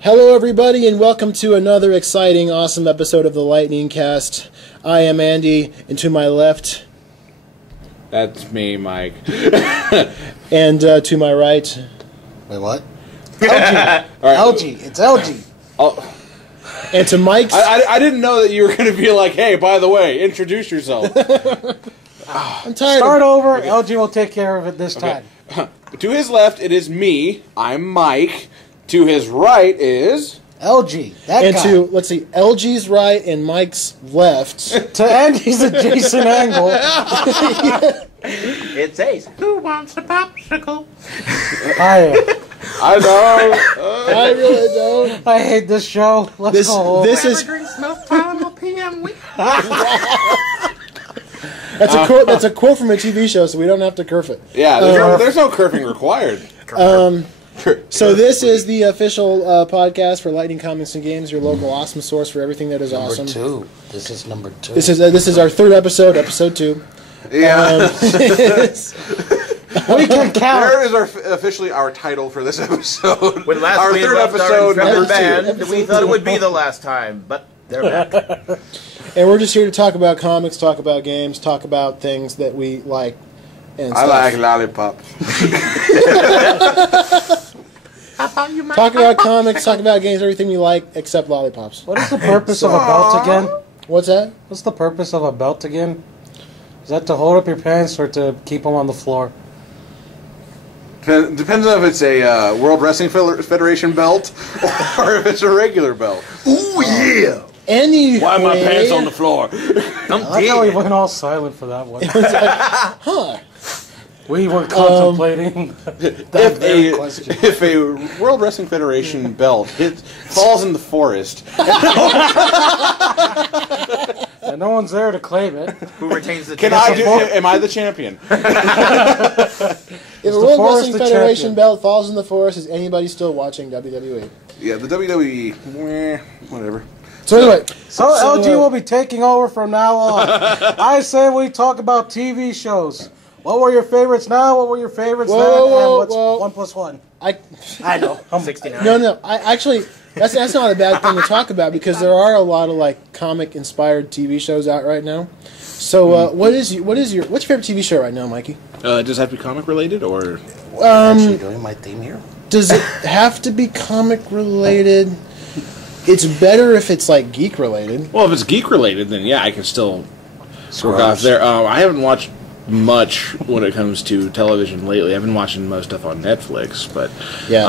Hello everybody and welcome to another exciting, awesome episode of the Lightning Cast. I am Andy, and to my left... That's me, Mike. And to my right... Wait, what? LG. Right. LG. It's LG. Oh. And to Mike's... I didn't know that you were going to be like, hey, by the way, introduce yourself. I'm tired. Start over. Okay. LG will take care of it this time. To his left, it is me. I'm Mike. To his right is... LG. That and guy. to, let's see, LG's right and Mike's left. To Andy's adjacent angle. It's Ace. Who wants a popsicle? I know. I really don't. I hate this show. Let's go home. This is... PM. That's a quote from a TV show, so we don't have to curf it. Yeah, there's no curving required. So this is the official podcast for Lightning Comics and Games, your local awesome source for everything that is awesome. Number 2. This is number 2. This is our third episode, episode 2. Yeah. We can count. There is officially our title for this episode. When last our we third loved episode, our number band, 2. we thought it would be the last time, but they're back. And we're just here to talk about comics, talk about games, talk about things that we like. And I stuff. like lollipops. Talk about comics, talk about games, everything we like except lollipops. What is the purpose of a belt again? What's that? What's the purpose of a belt again? Is that to hold up your pants or to keep them on the floor? Depends on if it's a World Wrestling Federation belt or if it's a regular belt. Ooh, yeah! Anyway, why are my pants on the floor? I like how we went all silent for that one. It was like, huh. We were contemplating that very question. If a World Wrestling Federation belt falls in the forest, and no one's there to claim it, Who retains the am I the champion? If a World Wrestling Federation belt falls in the forest, is anybody still watching WWE? Yeah, the WWE, whatever. So anyway, so LG will be taking over from now on. I say we talk about TV shows. What were your favorites now? What were your favorites then? And what's 1 plus 1? I know. 69. No. That's not a bad thing to talk about because there are a lot of like comic inspired TV shows out right now. So what's your favorite TV show right now, Mikey? Does it have to be comic related or? Actually doing my theme here. Does it have to be comic related? It's better if it's like geek related. Well, if it's geek related, then yeah, I can still work off there. I haven't watched much when it comes to television lately. I've been watching most stuff on Netflix, but yeah,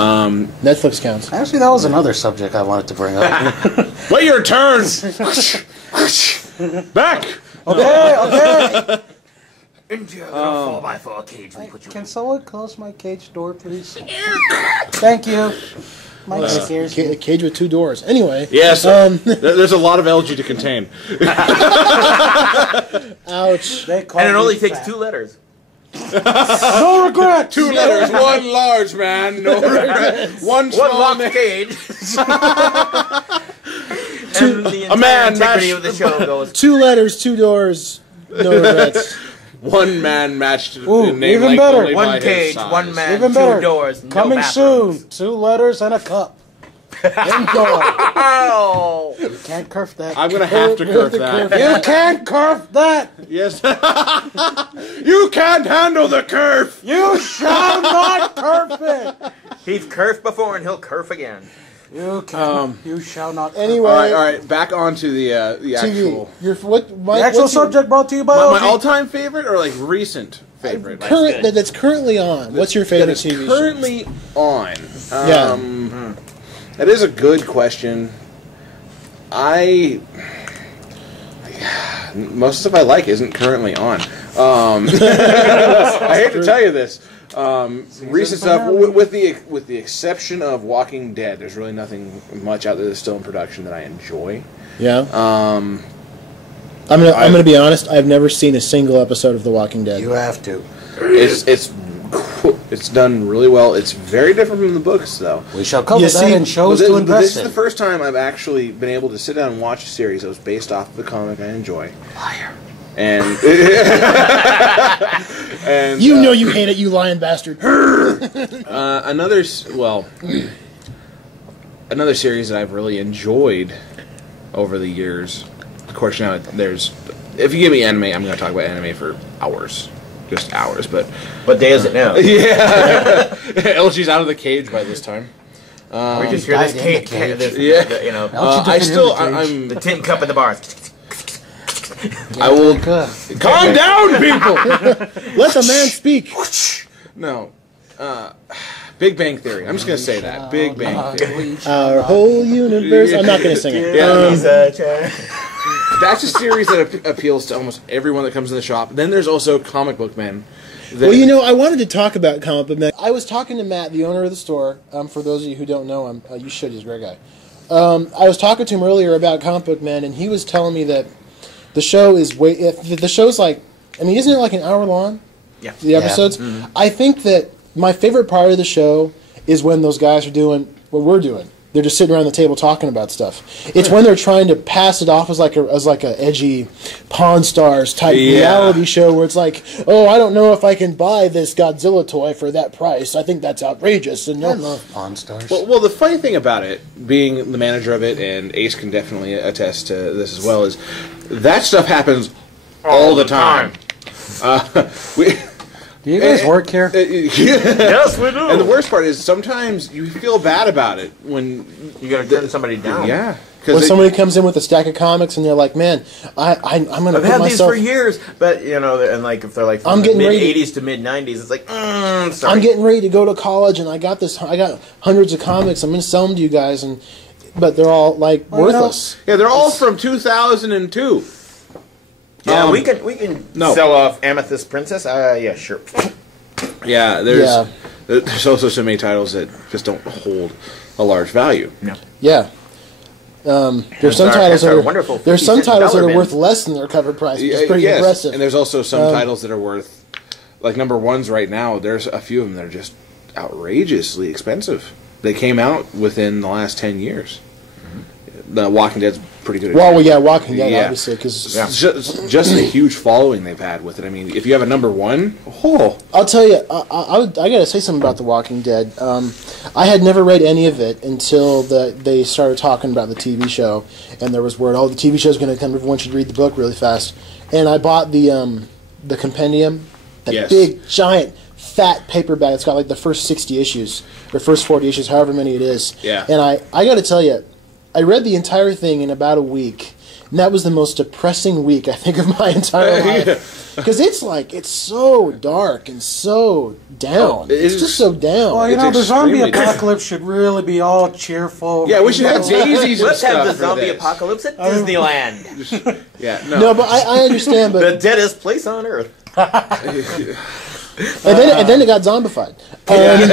Netflix counts. Actually, that was another subject I wanted to bring up. Wait your turn. Back. Okay. Into a 4x4 cage we put you. Can someone close my cage door, please? Thank you. Mike scares me. A cage with 2 doors. Anyway. Yes. There's a lot of LG to contain. Ouch. And it only takes 2 letters. No regret. 2 letters. 1 large man. No regret. 1 small locked man. cage. And the a man integrity of the show goes. 2 letters, 2 doors, no regrets. 1 man matched Ooh, in name even like better. only by 1 his cage, size. 1 man, Even 2 better. doors, no Coming bathrooms. soon. 2 letters and a cup. Enjoy. Oh! You can't curve that. I'm gonna have to curve that. You can't curve that. Yes. You can't handle the curve. You shall not curve it. He's cursed before and he'll curve again. You can. You shall not. Curve. Anyway, All right. Back onto the actual. The actual subject brought to you by My all-time favorite or like recent favorite. that's currently on. What's your favorite TV show? Currently on. Yeah. That is a good question. most of the stuff I like isn't currently on. I hate to tell you this. Recent stuff, with the exception of Walking Dead, there's really nothing much out there that's still in production that I enjoy. Yeah. I'm gonna be honest. I've never seen a single episode of The Walking Dead. You have to. It's done really well. It's very different from the books, though. We shall cover that in shows to invest This in. is the first time I've actually been able to sit down and watch a series that was based off of the comic I enjoy. Liar. And you know you hate it, you lying bastard. another series that I've really enjoyed over the years. Of course, now if you give me anime, I'm going to talk about anime for hours. Just hours, but... What day is it now? Yeah. LG's out of the cage by this time. We just hear this cage. Yeah. You know, I'm the tin cup in the bar. I will... Calm down, people! Let the man speak. No. Big Bang Theory. I'm just going to say that. Big Bang Theory. Our whole universe... I'm not going to sing it. That's a series that appeals to almost everyone that comes in the shop. Then there's also Comic Book Men. Well, you know, I wanted to talk about Comic Book Men. I was talking to Matt, the owner of the store. For those of you who don't know him, you should. He's a great guy. I was talking to him earlier about Comic Book Men, and he was telling me that the show is the show's like, I mean, isn't it like an hour long? Yeah. The episodes? Yeah. Mm-hmm. I think that my favorite part of the show is when those guys are doing what we're doing. They're just sitting around the table talking about stuff. It's when they're trying to pass it off as like a edgy Pawn Stars type reality show where it's like, oh, I don't know if I can buy this Godzilla toy for that price. I think that's outrageous. And I love Pawn Stars. Well, the funny thing about it, being the manager of it, and Ace can definitely attest to this as well, is that stuff happens all the time. Do you guys work here? Yes, we do. And the worst part is sometimes you feel bad about it when you got to turn somebody down. Yeah, when somebody comes in with a stack of comics and they're like, "Man, I'm going to put had myself." these for years, but you know, and like if they're like from the mid '80s to mid '90s, it's like, sorry. I'm getting ready to go to college, and I got hundreds of comics. I'm going to sell them to you guys, but they're all like worthless. Yeah, they're all from 2002. Yeah, we can sell off Amethyst Princess. Yeah, sure. Yeah, there's also so many titles that just don't hold a large value. No. Yeah. There's some titles that are worth less than their cover price, which is pretty impressive. And there's also some titles that are worth, like number ones right now. There's a few of them that are just outrageously expensive. They came out within the last 10 years. The Walking Dead's pretty good. Walking Dead, obviously, because just the huge following they've had with it. I mean, if you have a number one, I'll tell you, I got to say something about The Walking Dead. I had never read any of it until they started talking about the TV show, and there was word, the TV show's going to come. Everyone should read the book really fast. And I bought the compendium, that big, giant, fat paperback. It's got like the first 60 issues, or first 40 issues, however many it is. Yeah. And I got to tell you, I read the entire thing in about a week, and that was the most depressing week, I think, of my entire life. Because it's so dark and so down. It's just so down. Well, you know, the zombie apocalypse should really be all cheerful. Yeah, we should have daisies and Let's stuff have the for zombie this. apocalypse at Disneyland. No, but I understand. But the deadest place on earth. And then it got zombified. Can you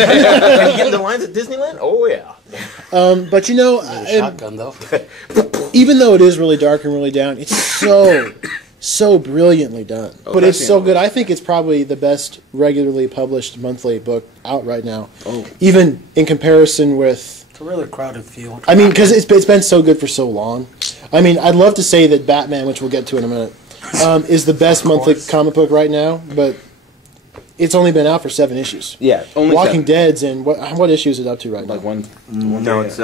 get in the lines at Disneyland? Oh, yeah. But you know, shotgun though. Even though it is really dark and really down, it's so brilliantly done. But it's so good. I think it's probably the best regularly published monthly book out right now. Even in comparison with... It's a really crowded field. I mean, because it's been so good for so long. I mean, I'd love to say that Batman, which we'll get to in a minute, is the best monthly comic book right now, but... It's only been out for 7 issues. Yeah, only Walking Dead's in what issue is it up to right now? Like one. No, it's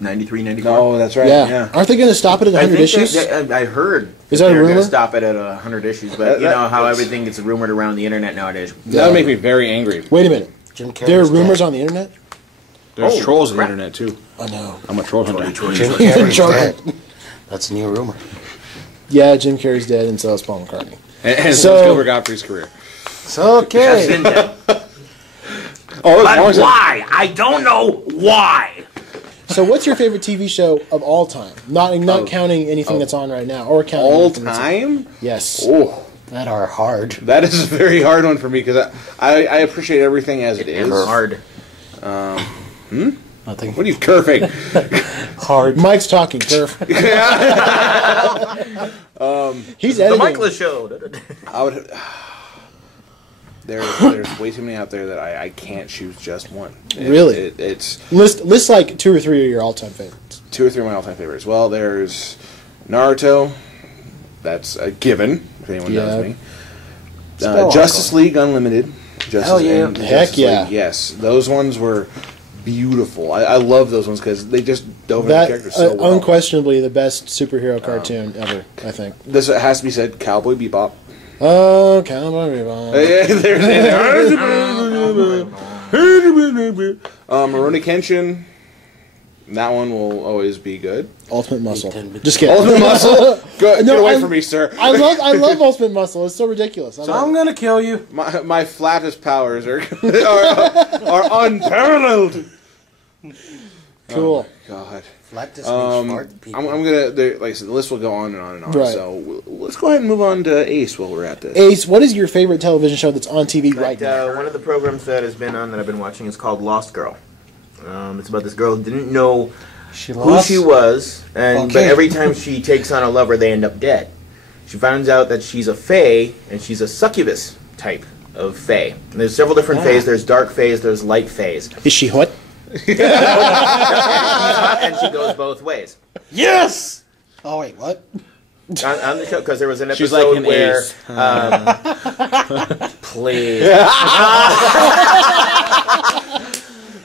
93, 94. Oh, that's right. Yeah. Aren't they going to stop it at 100 issues? I heard. Is that a they're rumor? Going to stop it at 100 issues, but you know how everything gets rumored around the internet nowadays. That would make me very angry. Wait a minute. There are rumors on the internet? There's trolls on the internet too. I know. I'm a troll hunter. Jim Carrey's dead. That's a new rumor. Yeah, Jim Carrey's dead, and so is Paul McCartney. And so Gilbert Gottfried's career. It's okay. But why? I don't know why. So, what's your favorite TV show of all time? Not counting anything that's on right now, or counting All anything that's on. time? Yes. Oh, That are hard. that is a very hard one for me because I appreciate everything as it is. Hard. Nothing. What are you curving? Hard. Mike's talking. Turf. He's The editing. Michaelis Show. I would. There's way too many out there that I can't choose just one. Really? It's List like 2 or 3 of your all-time favorites. 2 or 3 of my all-time favorites. Well, there's Naruto. That's a given, if anyone knows me. Justice League Unlimited. Hell yeah. Heck yeah. League, yes, those ones were beautiful. I love those ones because they just dove into the characters so well. Unquestionably the best superhero cartoon ever, I think. This has to be said, Cowboy Bebop. Oh, Cowboy Bebop. Rurouni Kenshin. That one will always be good. Ultimate Muscle. Just kidding. Ultimate Muscle? Get away from me, sir. I love Ultimate Muscle. It's so ridiculous. So I'm gonna kill you. My flattest powers are unparalleled. Cool. Oh, God. Flat just means short people. I'm gonna, like I said, the list will go on and on and on. Right. So let's go ahead and move on to Ace while we're at this. Ace, what is your favorite television show that's on TV right now? One of the programs that has been on that I've been watching is called Lost Girl. It's about this girl who didn't know who she was, but every time she takes on a lover, they end up dead. She finds out that she's a fae, and she's a succubus type of fae. And there's several different faes. There's dark faes, there's light faes. Is she hot? And she's hot, and she goes both ways. Yes! Oh, wait, what? On the show, because there was an She's episode like an where... ace. Please.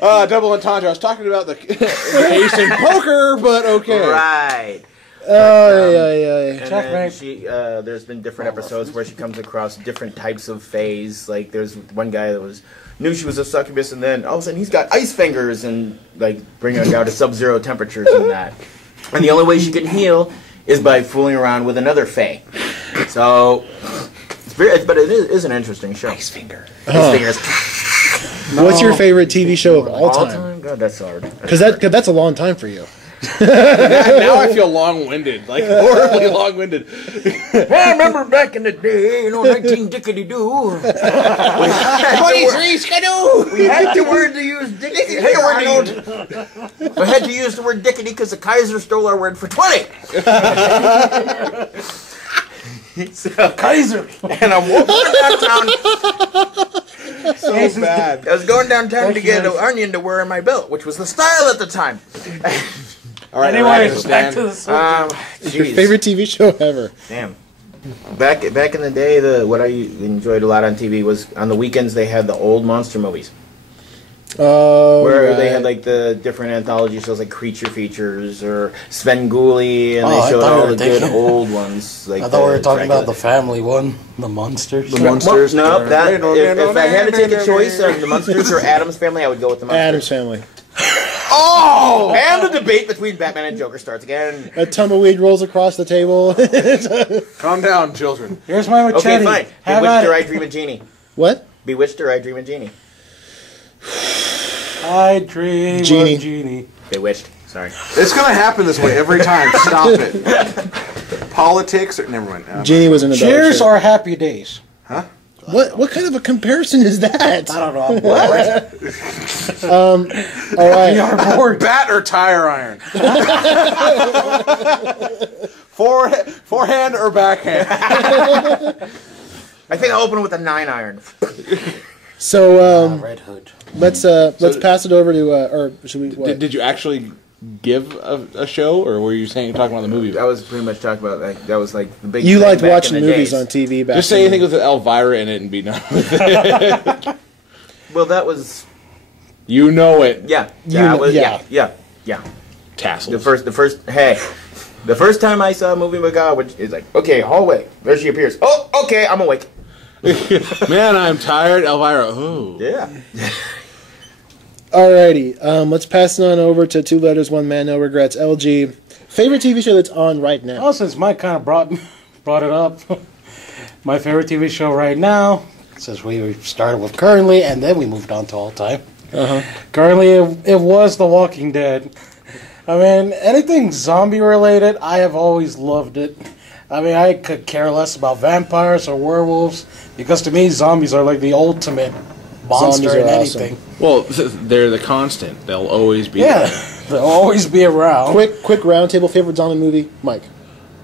Double entendre. I was talking about the ace in poker, but okay. Right. Yeah. And then she, there's been different episodes where she comes across different types of fays. Like there's one guy that knew she was a succubus, and then all of a sudden he's got ice fingers and like bringing her down to sub-zero temperatures and that. And the only way she can heal is by fooling around with another fae. So, but it is an interesting show. Ice finger. Ice fingers. What's your favorite TV show of all time? God, that's hard. Because that's a long time for you. Now I feel long-winded, like horribly long-winded. I remember back in the day, 19 dickety-doo. 23 skidoo. We had to use dickety. We had to use the word dickety because the Kaiser stole our word for 20. So, Kaiser! And I'm walking downtown. So bad. I was going downtown to get an onion to wear in my belt, which was the style at the time. All right, Anyways, back to the subject. Your favorite TV show ever? Damn. Back in the day, what I enjoyed a lot on TV was on the weekends they had the old monster movies. Oh, where they had like the different anthology shows like Creature Features or Svengoolie, and they showed all the good old ones. Like I thought we were talking about the family one, the Monsters. The Monsters? No, that if I had to take a choice of the Monsters or Addams Family, I would go with the Monsters. Addams Family. Oh! And the debate between Batman and Joker starts again. A tumbleweed rolls across the table. Calm down, children. Here's my machete. Okay, fine. Bewitched or I Dream a Genie. What? Bewitched or I Dream a Genie. I dream Genie. of Genie. Bewitched. Sorry. It's going to happen this way every time. Stop it. Politics or... Never mind. Genie was in a Cheers show. or Happy Days? Huh? What kind of a comparison is that? I don't know. I'm bored. All right. We are bored. Bat or tire iron? Forehand or backhand? I think I'll open with a 9-iron. So Red Hood. let's pass it over to or should we? What? Did you actually give a show, or were you talking about the movie? I was pretty much talking about that was like the big. You thing liked back watching in the movies days. on TV back. Just say anything with Elvira in it and be done with it. Well, that was. You know it. Yeah. Yeah. Yeah. Tassels. The first time I saw a movie with God, which is like, okay, hallway. There she appears. Oh, okay, I'm awake. Man, I'm tired. Elvira. Oh. Yeah. Alrighty, let's pass it on over to 2 letters, 1 man, no regrets. LG, favorite TV show that's on right now? Well, since Mike kind of brought it up, my favorite TV show right now, since we started with currently and then we moved on to all time. Currently, it was The Walking Dead. I mean, anything zombie related, I have always loved it. I mean, I could care less about vampires or werewolves because to me, zombies are like the ultimate monster Zombies in are anything. Well, they're the constant. They'll always be Yeah, they'll always be around. Quick roundtable favorite zombie movie, Mike.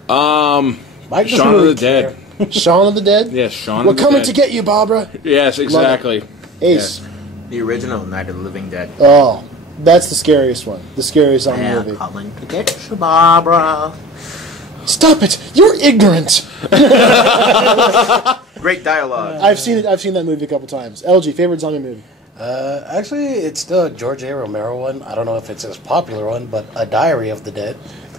Mike doesn't Shaun really of the Dead. care. Shaun of the Dead. Yes, Shaun We're of the coming Dead. to get you, Barbara. Yes, exactly. Ace. The original Night of the Living Dead. Oh, that's the scariest one. The scariest zombie Yeah, movie. coming to get you, Barbara. Stop it! You're ignorant. Great dialogue. I've seen it. I've seen that movie a couple times. LG favorite zombie movie. Actually, it's the George A. Romero one. I don't know if it's his popular one, but A Diary of the Dead.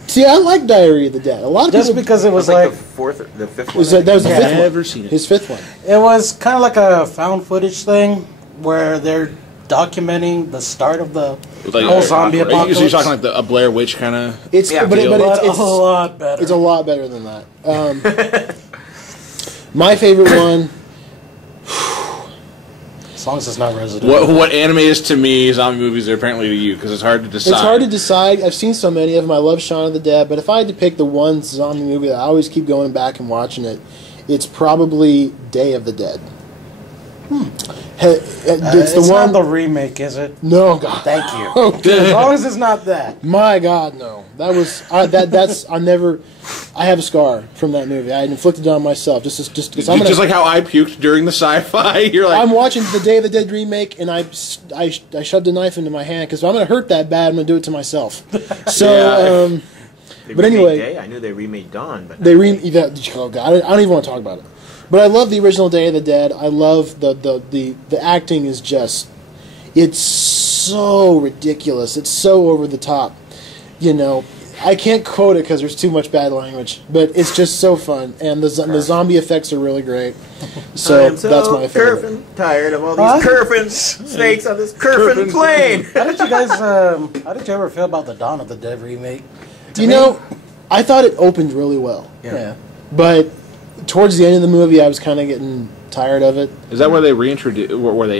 See, I like Diary of the Dead. A lot of Just people. because it was Like like, the fifth one. Was that was the Yeah. fifth one? Never seen it. His fifth one. it was kind of like a found footage thing where they're documenting the start of the Like, whole zombie So apocalypse. you're talking like a Blair Witch kind of. It's Yeah, but, but it's a lot better. It's a lot better than that. My favorite one. As long as it's not Resident What anime is to me, zombie movies are apparently to you because it's hard to decide. It's hard to decide. I've seen so many of them. I love Shaun of the Dead, but if I had to pick the one zombie movie that I always keep going back and watching it, it's probably Day of the Dead. It's the one. not the remake, is it? No, God. Thank you. Okay. As long as it's not that. My God, no. That was that's I never. I have a scar from that movie. I inflicted it on myself. Just because I'm Just like how I puked during the sci-fi. You're like, I'm watching the Day of the Dead remake, and I shoved a knife into my hand because if I'm going to hurt that bad, I'm going to do it to myself. So, They but remade anyway- Day? I knew they remade Dawn, but oh God, I don't even want to talk about it. But I love the original Day of the Dead. I love the acting is just, it's so ridiculous. It's so over the top. You know, I can't quote it because there's too much bad language, but it's just so fun, and the zombie effects are really great. So, I'm so that's my favorite. curving, tired of all these curving snakes on this curving plane. How did you guys, how did you ever feel about the Dawn of the Dead remake? To You me- know, I thought it opened really well, Yeah. but towards the end of the movie, I was kind of getting tired of it. is that where they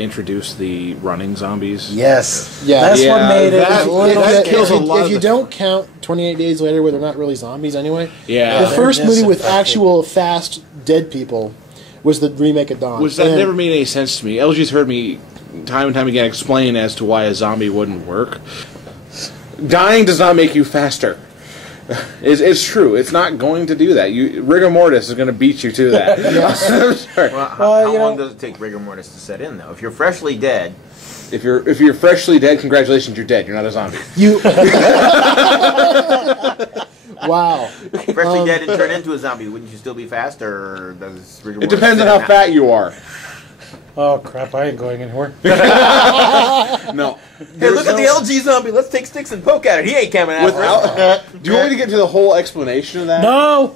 introduced the running zombies? Yes. Yeah. That's Yeah, what made it that- a little that scary. kills a lot If of you the- don't count 28 Days Later, where they're not really zombies anyway, Yeah. the first they're movie with disinfected. actual fast dead people was the remake of Dawn. Which that And never made any sense to me. LG's heard me time and time again explain as to why a zombie wouldn't work. Dying does not make you faster. It's true. It's not going to do that. Rigor mortis is going to beat you to that. I'm sorry. Well, Well, how you long know- does it take rigor mortis to set in, though? If you're freshly dead, If you're freshly dead, congratulations, you're dead. You're not a zombie. you. Wow. freshly dead and turn into a zombie, wouldn't you still be fast, or does rigor It mortis depends on set how in fat you are. Oh, crap, I ain't going anywhere. No. Hey, look at the LG zombie. Let's take sticks and poke at it. He ain't coming after us. Without, do you want me to get to the whole explanation of that? No!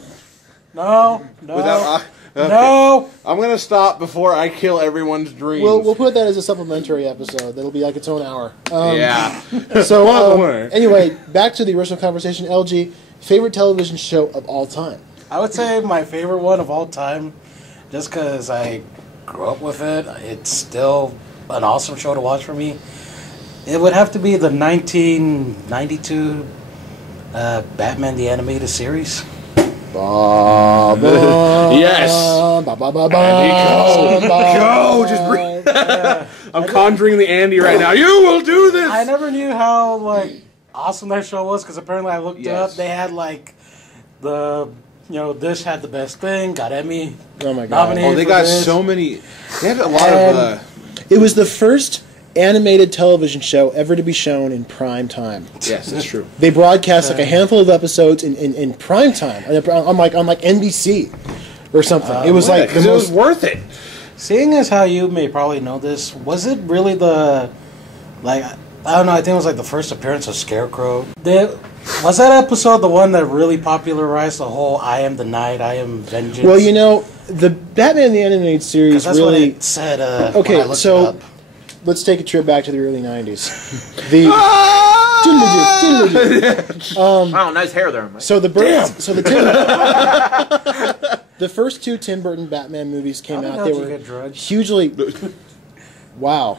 No! No! Without, okay. No! I'm going to stop before I kill everyone's dreams. We'll put that as a supplementary episode. That'll be like its own hour. Yeah. So Well, anyway, back to the original conversation. LG, favorite television show of all time. I would say my favorite one of all time, just because I grew up with it. It's still an awesome show to watch for me. It would have to be the 1992 Batman the Animated Series. Yes. Andy, go. Just breathe. I'm conjuring the Andy right now. You will do this. I never knew how awesome that show was because apparently I looked it Yes. up. They had Dish had the best thing, got Emmy. Oh my God. Nominated Oh, they for got this. so many. They had a lot And- of. It was the first animated television show ever to be shown in prime time. Yes, that's true. They broadcast like a handful of episodes in prime time on like NBC or something. It was like the Because it was most. worth it. Seeing as how you may probably know this, was it really I don't know, I think it was like the first appearance of Scarecrow. Was that episode the one that really popularized the whole I am the night, I am vengeance? Well, you know, the Batman the Animated Series 'Cause that's what really. it said Okay, when I looked so- it up. Let's take a trip back to the early '90s. The Wow, nice hair there, Mike. so the the first two Tim Burton Batman movies came How the out. hell They did you were get drugged? hugely. Wow.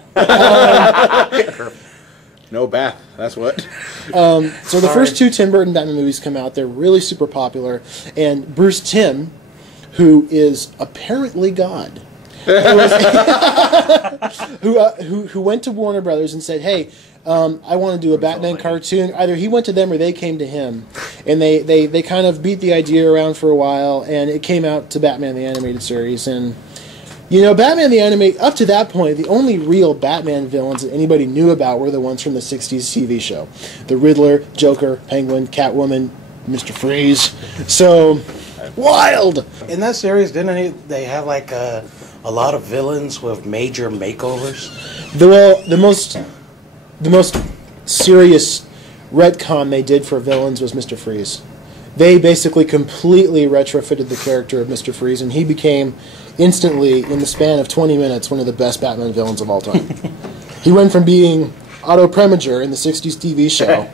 No bath. That's what. So the first two Tim Burton Batman movies come out. They're really super popular. And Bruce Timm, who is apparently God, who went to Warner Brothers and said, hey, I want to do a Batman cartoon. Either he went to them or they came to him. And they kind of beat the idea around for a while, and it came out to Batman the Animated Series. And, you know, Batman the Animated, up to that point, the only real Batman villains that anybody knew about were the ones from the 60s TV show. The Riddler, Joker, Penguin, Catwoman, Mr. Freeze. So, wild! In that series, didn't they have like a lot of villains with major makeovers? The most serious retcon they did for villains was Mr. Freeze. They basically completely retrofitted the character of Mr. Freeze, and he became instantly, in the span of 20 minutes, one of the best Batman villains of all time. He went from being Otto Preminger in the 60s TV show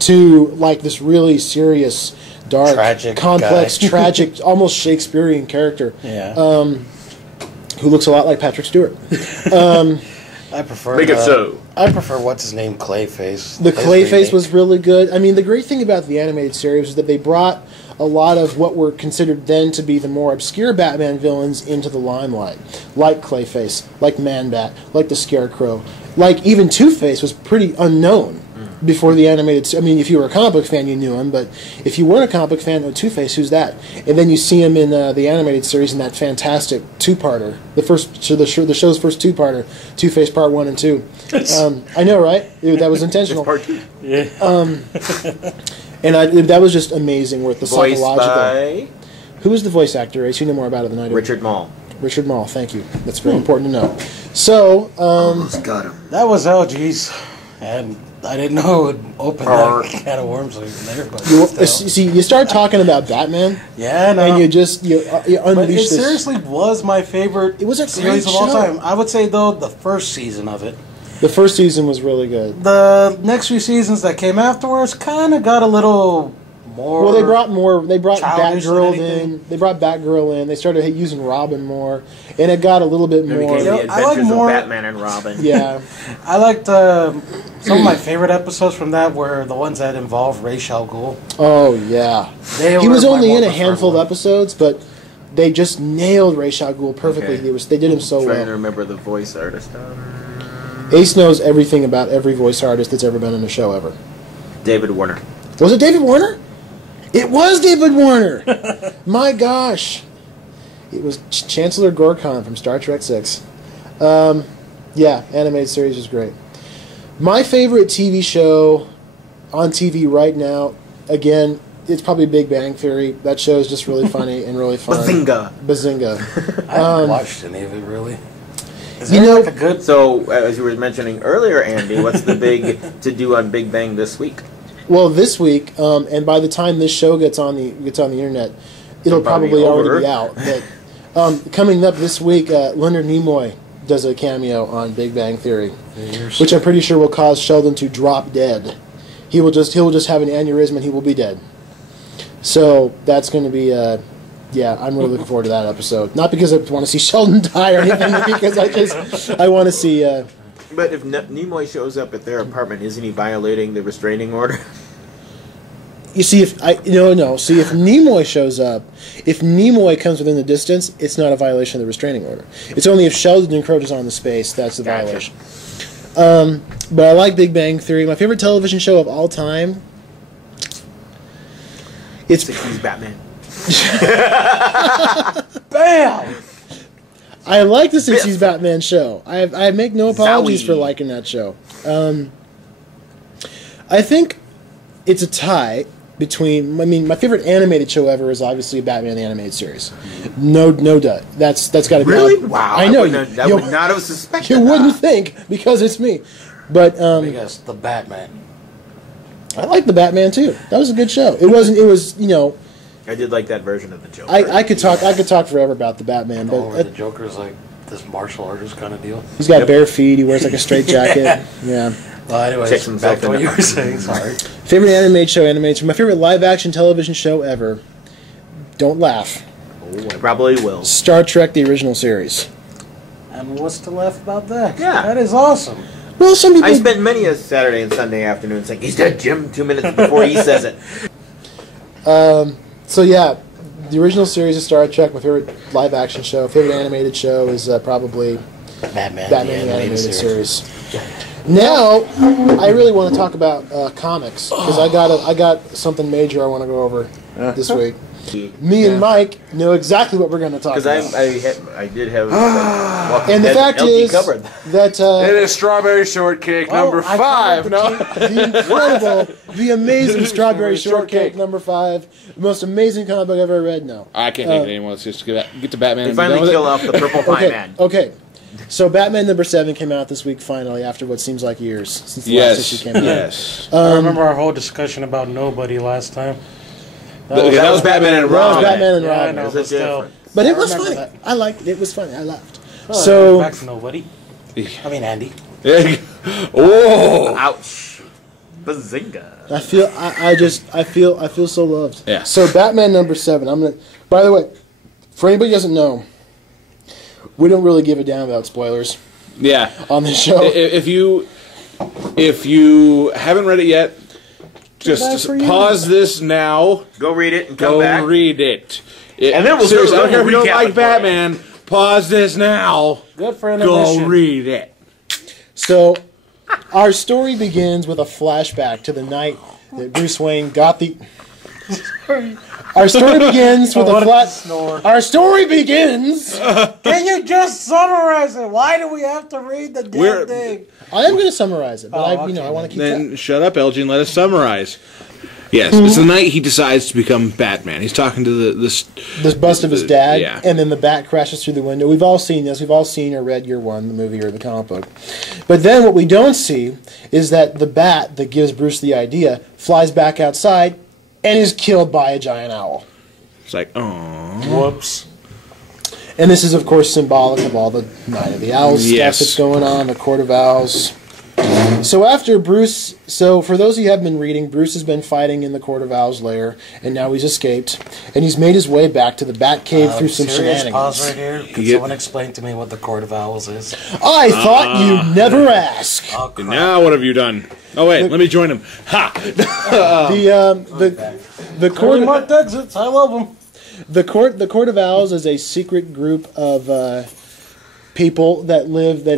to like this really serious, dark, tragic complex, guy. tragic, almost Shakespearean character. Yeah. Who looks a lot like Patrick Stewart. I prefer. Make it so. I prefer what's his name, Clayface. The His Clayface remake. was really good. I mean, the great thing about the animated series is that they brought a lot of what were considered then to be the more obscure Batman villains into the limelight. Like Clayface, like Man-Bat, like the Scarecrow. Like even Two-Face was pretty unknown before the animated... I mean, if you were a comic book fan, you knew him, but if you weren't a comic book fan of Two-Face, who's that? And then you see him in the animated series in that fantastic two-parter. The show's first two-parter, Two-Face Part 1 and 2. I know, right? That was intentional. Part 2. Yeah. And that was just amazing with the Voiced psychological... by Who was the voice actor, Ace? You know more about it than I do. Richard Mall. Richard Mall, thank you. That's very important to know. So, Almost got him. That was LG's, and I didn't know it would open that can of worms there. But still. you start talking about Batman, Yeah, no. and you But it unleash this... seriously was my favorite It was a series great of all show. time. I would say, though, the first season of it. The first season was really good. The next few seasons that came afterwards kind of got a little more... Well, they brought childish than Batgirl anything. in. They brought Batgirl in. They started using Robin more, and it got a little bit It more... became know, the I like Adventures more- of Batman and Robin. Yeah. I liked some of my favorite episodes from that were the ones that involved Ra's al Ghul. Oh, yeah. They He were was my only more in a preferred handful of one. episodes, but they just nailed Ra's al Ghul perfectly. Okay. They did him so I'm trying to well. remember the voice artist. Ace knows everything about every voice artist that's ever been in a show ever. David Warner. Was it David Warner? It was David Warner! My gosh. It was Chancellor Gorkon from Star Trek 6. Yeah, animated series was great. My favorite TV show on TV right now, again, it's probably Big Bang Theory. That show is just really funny and really fun. Bazinga. I haven't watched any of it, really. Is You there know- like a good... So, as you were mentioning earlier, Andy, what's the big to-do on Big Bang this week? Well, this week, and by the time this show gets on the internet, it'll Probably probably over. already be out. But coming up this week, Leonard Nimoy does a cameo on Big Bang Theory, which I'm pretty sure will cause Sheldon to drop dead. He will just have an aneurysm and he will be dead. So that's going to be yeah, I'm really looking forward to that episode. Not because I want to see Sheldon die or anything, but because I want to see. But if Nimoy shows up at their apartment, isn't he violating the restraining order? You see, if Nimoy shows up, if Nimoy comes within the distance, it's not a violation of the restraining order. It's only if Sheldon encroaches on the space that's the Gotcha. violation. But I like Big Bang Theory. My favorite television show of all time. It's 60s Batman. Bam! I like the 60s Batman show. I make no apologies Zowie. for liking that show. I think it's a tie between. I mean, my favorite animated show ever is obviously Batman the Animated Series. No doubt. That's got to be Really? Wow. I know I would not have suspected you wouldn't that. think because it's me, but Because the Batman. I like the Batman too. That was a good show. It wasn't. It was I did like that version of the Joker. I could talk forever about the Batman, All over but the Joker's like this martial artist kind of deal. he's got bare feet. He wears like a straight jacket. Yeah. Well, anyways, Checks himself back to what in you the- were saying. Sorry. Favorite animated show. My favorite live action television show ever. Don't laugh. Oh, I probably will. Star Trek: The Original Series. And what's to laugh about that? Yeah. That is awesome. Well, some people. I spent many a Saturday and Sunday afternoon saying, "He's dead, Jim," 2 minutes before he says it. So yeah, the original series of Star Trek, my favorite live action show, favorite animated show is probably Batman the animated series. Now, I really want to talk about comics because I got something major I want to go over this week. Me and Mike know exactly what we're going to talk about. Because I did have And the fact is covered. that It is Strawberry Shortcake number 5. No, the incredible, the amazing Strawberry Shortcake number 5, the most amazing comic book I've ever read. No, I can't take it anymore. Let's just get to Batman. They and finally be done with kill it. off the purple pie man. Okay. So Batman number 7 came out this week finally after what seems like years since the last issue came out. Yes. I remember our whole discussion about Nobody last time. That was Batman and That was Robin. Batman and Yeah, I Robin. know, There's but a still. difference. But it I was remember funny. that. I liked it. It was funny. I laughed. Oh, So- back to Nobody. I mean Andy. Oh. Ouch. Bazinga. I feel so loved. Yeah. So Batman number 7. By the way, for anybody who doesn't know, we don't really give a damn about spoilers Yeah. on this show. If you haven't read it yet, just for you. pause this now. Go read it and come Go back. read it. And then we'll seriously, do I don't care if you don't recap like it for you. Batman. Pause this now. Good for Go intermission. read it. So, our story begins with a flashback to the night that Bruce Wayne got the. Our story begins with a Our story begins. Can you just summarize it? Why do we have to read the damn thing? I am going to summarize it, but I okay. want to keep track. Then shut up, LG, and let us summarize. Yes, it's the night he decides to become Batman. He's talking to This bust of his dad, Yeah. and then the bat crashes through the window. We've all seen this. We've all seen or read Year One, the movie or the comic book. But then what we don't see is that the bat that gives Bruce the idea flies back outside and is killed by a giant owl. It's like, oh. Whoops. And this is, of course, symbolic of all the Night of the Owls Yes. stuff that's going on, the Court of Owls. So after Bruce, for those of you who have been reading, Bruce has been fighting in the Court of Owls lair, and now he's escaped, and he's made his way back to the Batcave through some Serious shenanigans. pause right here. Could Yeah. someone explain to me what the Court of Owls is? I thought you'd never ask. Oh, crap. Now what have you done? Oh wait, let me join him. Ha! The Court court, marked exits. I love them. the court of Owls is a secret group of people that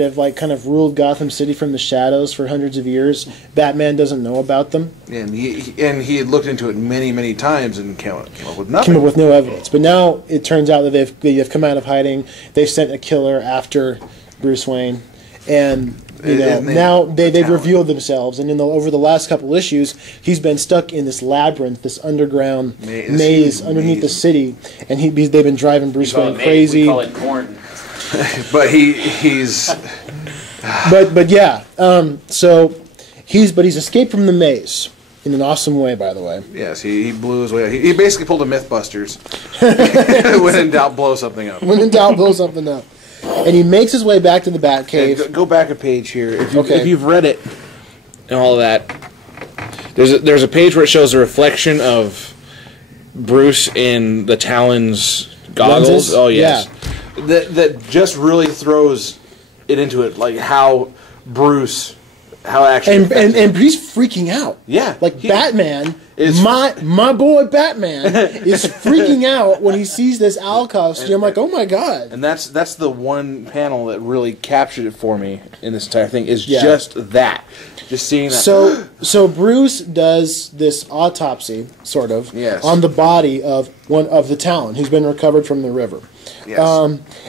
have like kind of ruled Gotham City from the shadows for hundreds of years. Batman doesn't know about them. And he had looked into it many times and came up with nothing. Came up with no evidence. But now it turns out that they've come out of hiding. They've sent a killer after Bruce Wayne, and now they've revealed themselves. And over the last couple issues, he's been stuck in this labyrinth, this underground maze underneath the city, and they've been driving Bruce Wayne crazy. We call it corn. But he's But yeah, so he's escaped from the maze in an awesome way, by the way. yes, he blew his way out. He basically pulled a MythBusters. When in doubt, blow something up. When in doubt, blow something up. And he makes his way back to the Batcave. Go back a page here. Okay. If you've read it and all of that, there's a page where it shows a reflection of Bruce in the Talon's goggles. Lenses? Oh yes, Yeah. that just really throws it into it, like how actually And he's freaking out. Yeah. Like Batman is- my boy Batman is freaking out when he sees this owl costume. I'm like, oh my god. And that's the one panel that really captured it for me in this entire thing is Yeah. just that. Just seeing that. So Bruce does this autopsy, sort of, Yes. on the body of one of the Talon who's been recovered from the river. Yes.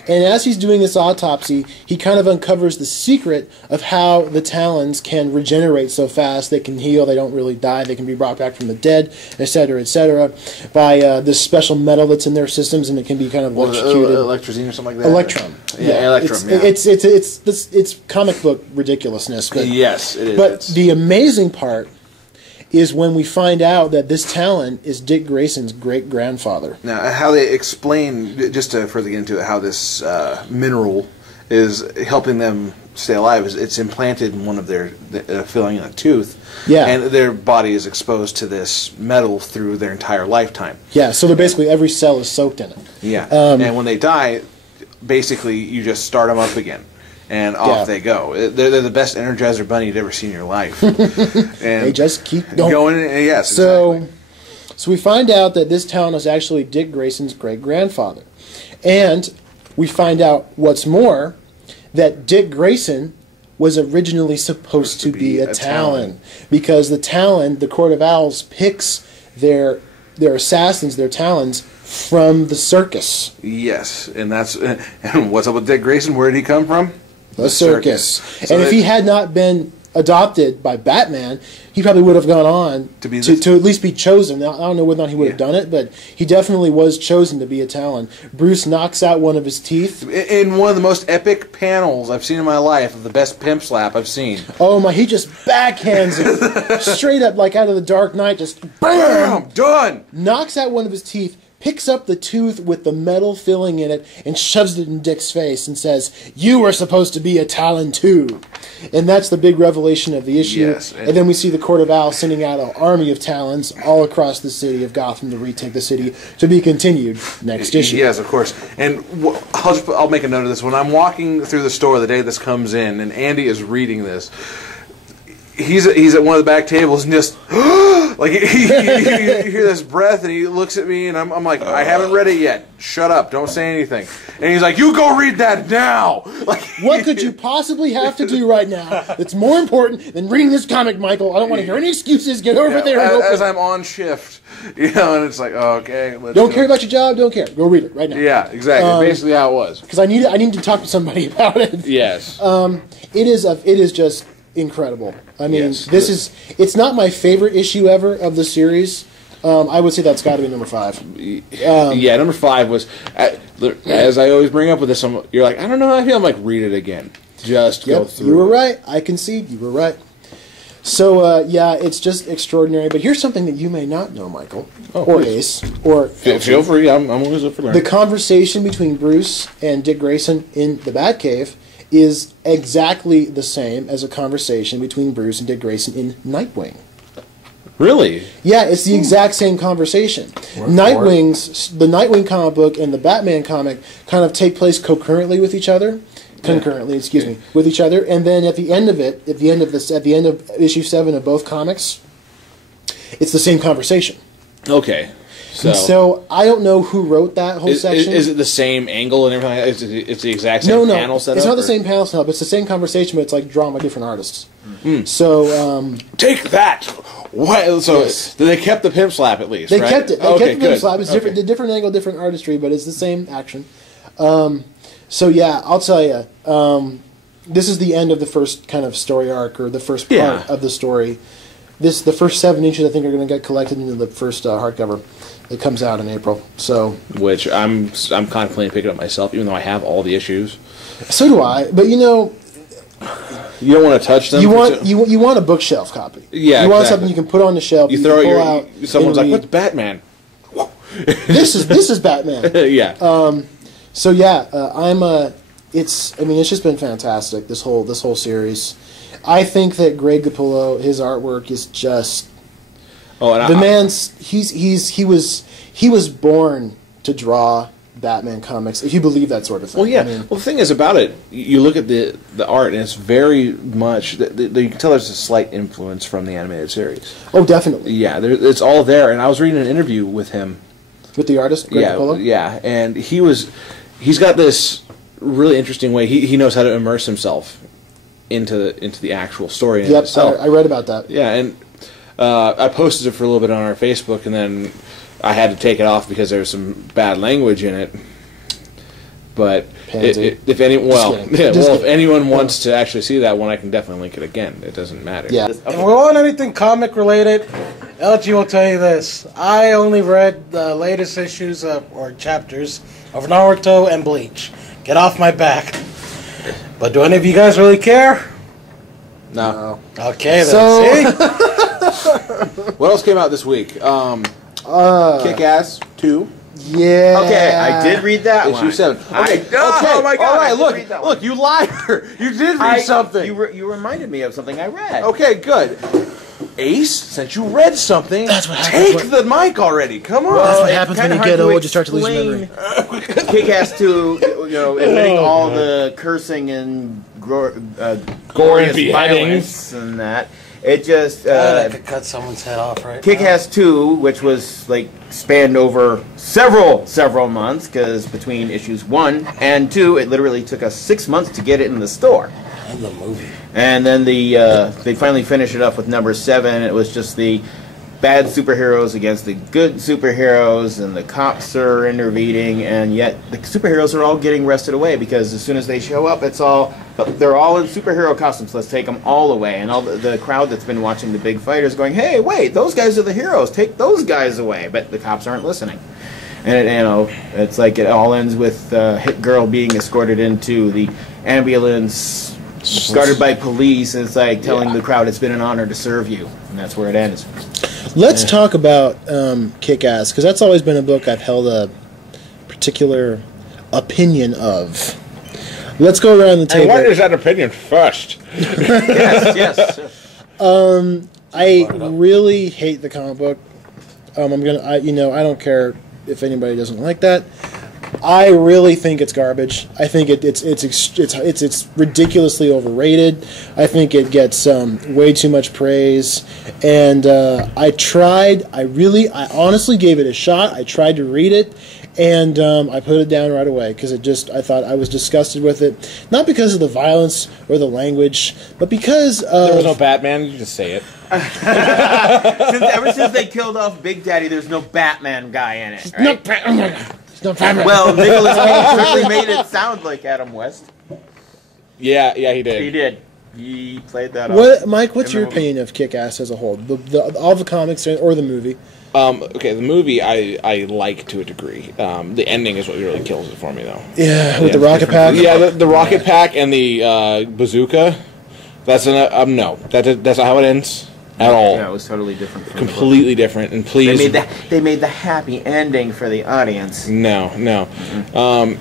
And as he's doing this autopsy, he kind of uncovers the secret of how the Talons can regenerate so fast. They can heal. They don't really die. They can be brought back from the dead, etc., by this special metal that's in their systems, and it can be kind of electrocuted. Electrazine or something like that. Electron. Yeah, Electron. It's comic book ridiculousness. But, Yes, it is. But the amazing part is when we find out that this Talon is Dick Grayson's great-grandfather. Now, how they explain, just to further get into it, how this mineral is helping them stay alive, is it's implanted in one of their, filling in a tooth, Yeah. and their body is exposed to this metal through their entire lifetime. Yeah, so they're basically every cell is soaked in it. Yeah, and when they die, basically you just start them up again. and off they go. They're the best Energizer Bunny you'd ever seen in your life. And they just keep going. Yes, exactly. So we find out that this talent is actually Dick Grayson's great-grandfather. And we find out what's more, that Dick Grayson was originally supposed to be a Talon. Because the Talon, the Court of Owls, picks their assassins, their Talons, from the circus. Yes, and what's up with Dick Grayson? Where did he come from? The circus. So if he had not been adopted by Batman, he probably would have gone on to at least be chosen. Now, I don't know whether or not he would have done it, but he definitely was chosen to be a Talon. Bruce knocks out one of his teeth. In one of the most epic panels I've seen in my life, of the best pimp slap I've seen. Oh my, he just backhands it. Straight up like out of the Dark Knight, just BAM! Done! Knocks out one of his teeth, picks up the tooth with the metal filling in it, and shoves it in Dick's face and says, "You were supposed to be a Talon too." And that's the big revelation of the issue. Yes, and then we see the Court of Owls sending out an army of Talons all across the city of Gotham to retake the city, to be continued next issue. Yes, of course. And I'll make a note of this. When I'm walking through the store the day this comes in, and Andy is reading this, he's at one of the back tables and just like you hear this breath, and he looks at me, and I'm like, I haven't read it yet. Shut up! Don't say anything. And he's like, you go read that now. Like, what could you possibly have to do right now that's more important than reading this comic, Michael? I don't want to hear any excuses. Get over there and open. As I'm on shift, and it's like, okay, don't care about your job. Don't care. Go read it right now. Yeah, exactly. Basically how it was. Because I need to talk to somebody about it. Yes. It is just incredible. I mean, it's not my favorite issue ever of the series. I would say that's got to be number 5. Yeah, number 5 was, as I always bring up with this, you're like, I don't know how I feel. I'm like, read it again. Just go through. You were right. I concede. You were right. So, it's just extraordinary. But here's something that you may not know, Michael, or Ace, or feel free. I'm always up for learning. The conversation between Bruce and Dick Grayson in the Batcave is exactly the same as a conversation between Bruce and Dick Grayson in Nightwing. Really? Yeah, it's the exact same conversation. The Nightwing comic book and the Batman comic kind of take place concurrently with each other. With each other, and then at the end of issue 7 of both comics, it's the same conversation. Okay. So I don't know who wrote that whole section. Is it the same angle and everything? It's the exact same panel setup? It's not the same panel setup. It's the same conversation, but it's like drawn by different artists. So take that. What? So they kept the pimp slap at least. They right? kept it. They kept the pimp slap. It's different angle, different artistry, but it's the same action. So yeah, I'll tell you. This is the end of the first kind of story arc, or the first part of the story. The first 7 issues I think are going to get collected into the first hardcover. It comes out in April. So, which I'm contemplating picking up myself, even though I have all the issues. So do I. But you don't want to touch them. You want a bookshelf copy. Yeah, you want something you can put on the shelf. You throw it. Someone's like, "What's Batman?" This is Batman. Yeah. So yeah, it's just been fantastic. This whole series. I think that Greg Capullo, his artwork is just. He was born to draw Batman comics, if you believe that sort of thing. Well, yeah. The thing is about it, you look at the art, and it's very much you can tell there's a slight influence from the animated series. Oh, definitely. Yeah, it's all there. And I was reading an interview with him, with the artist, Greg Capullo? Yeah, and he's got this really interesting way. He knows how to immerse himself into the actual story itself. I read about that. Yeah, and I posted it for a little bit on our Facebook, and then I had to take it off because there was some bad language in it. But if anyone wants to actually see that one, I can definitely link it again. It doesn't matter. Yeah. If we want anything comic related, LG will tell you this. I only read the latest issues or chapters of Naruto and Bleach. Get off my back. But do any of you guys really care? No. Okay, then. See? What else came out this week? Kick-Ass 2. Yeah. Okay, I did read that one. Issue 7. Okay. Oh my God! All right, look, you liar! You did read something. You reminded me of something I read. Okay, good. Ace, since you read something, that's what happens. Take the mic already. Come on. That's what happens when you get old. You start to lose your memory. Kick-Ass 2, admitting all the cursing and gore and glorious beheadings violence and that. It just I could cut someone's head off right now. Kick-Ass 2, which was like spanned over several months, because between issues 1 and 2, it literally took us 6 months to get it in the store. And the movie. And then they finally finished it up with number 7. It was just the bad superheroes against the good superheroes, and the cops are intervening, and yet the superheroes are all getting wrested away, because as soon as they show up, they're all in superhero costumes. Let's take them all away. And all the crowd that's been watching the big fight is going, hey, wait, those guys are the heroes. Take those guys away. But the cops aren't listening. And it's like it all ends with Hit Girl being escorted into the ambulance, guarded by police, and it's like telling the crowd it's been an honor to serve you. And that's where it ends. Let's talk about Kick-Ass, because that's always been a book I've held a particular opinion of. Let's go around the table. And what is that opinion first? yes. I really hate the comic book. I don't care if anybody doesn't like that. I really think it's garbage. I think it's ridiculously overrated. I think it gets way too much praise. And I honestly gave it a shot. I tried to read it, and I put it down right away because I thought I was disgusted with it. Not because of the violence or the language, but because there was no Batman. You just say it. Ever since they killed off Big Daddy, there's no Batman guy in it. Right? Well, Nicolas Cage really made it sound like Adam West. Yeah, he did. He did. He played that off. Mike, what's your opinion of Kick-Ass as a whole? All the comics or the movie? Okay, the movie I like to a degree. The ending is what really kills it for me, though. Yeah, with the rocket pack? Yeah, the rocket pack and the bazooka. That's no. That's not how it ends. At all. Yeah, it was totally different. Completely different. And please, they made the happy ending for the audience. No. Mm-hmm.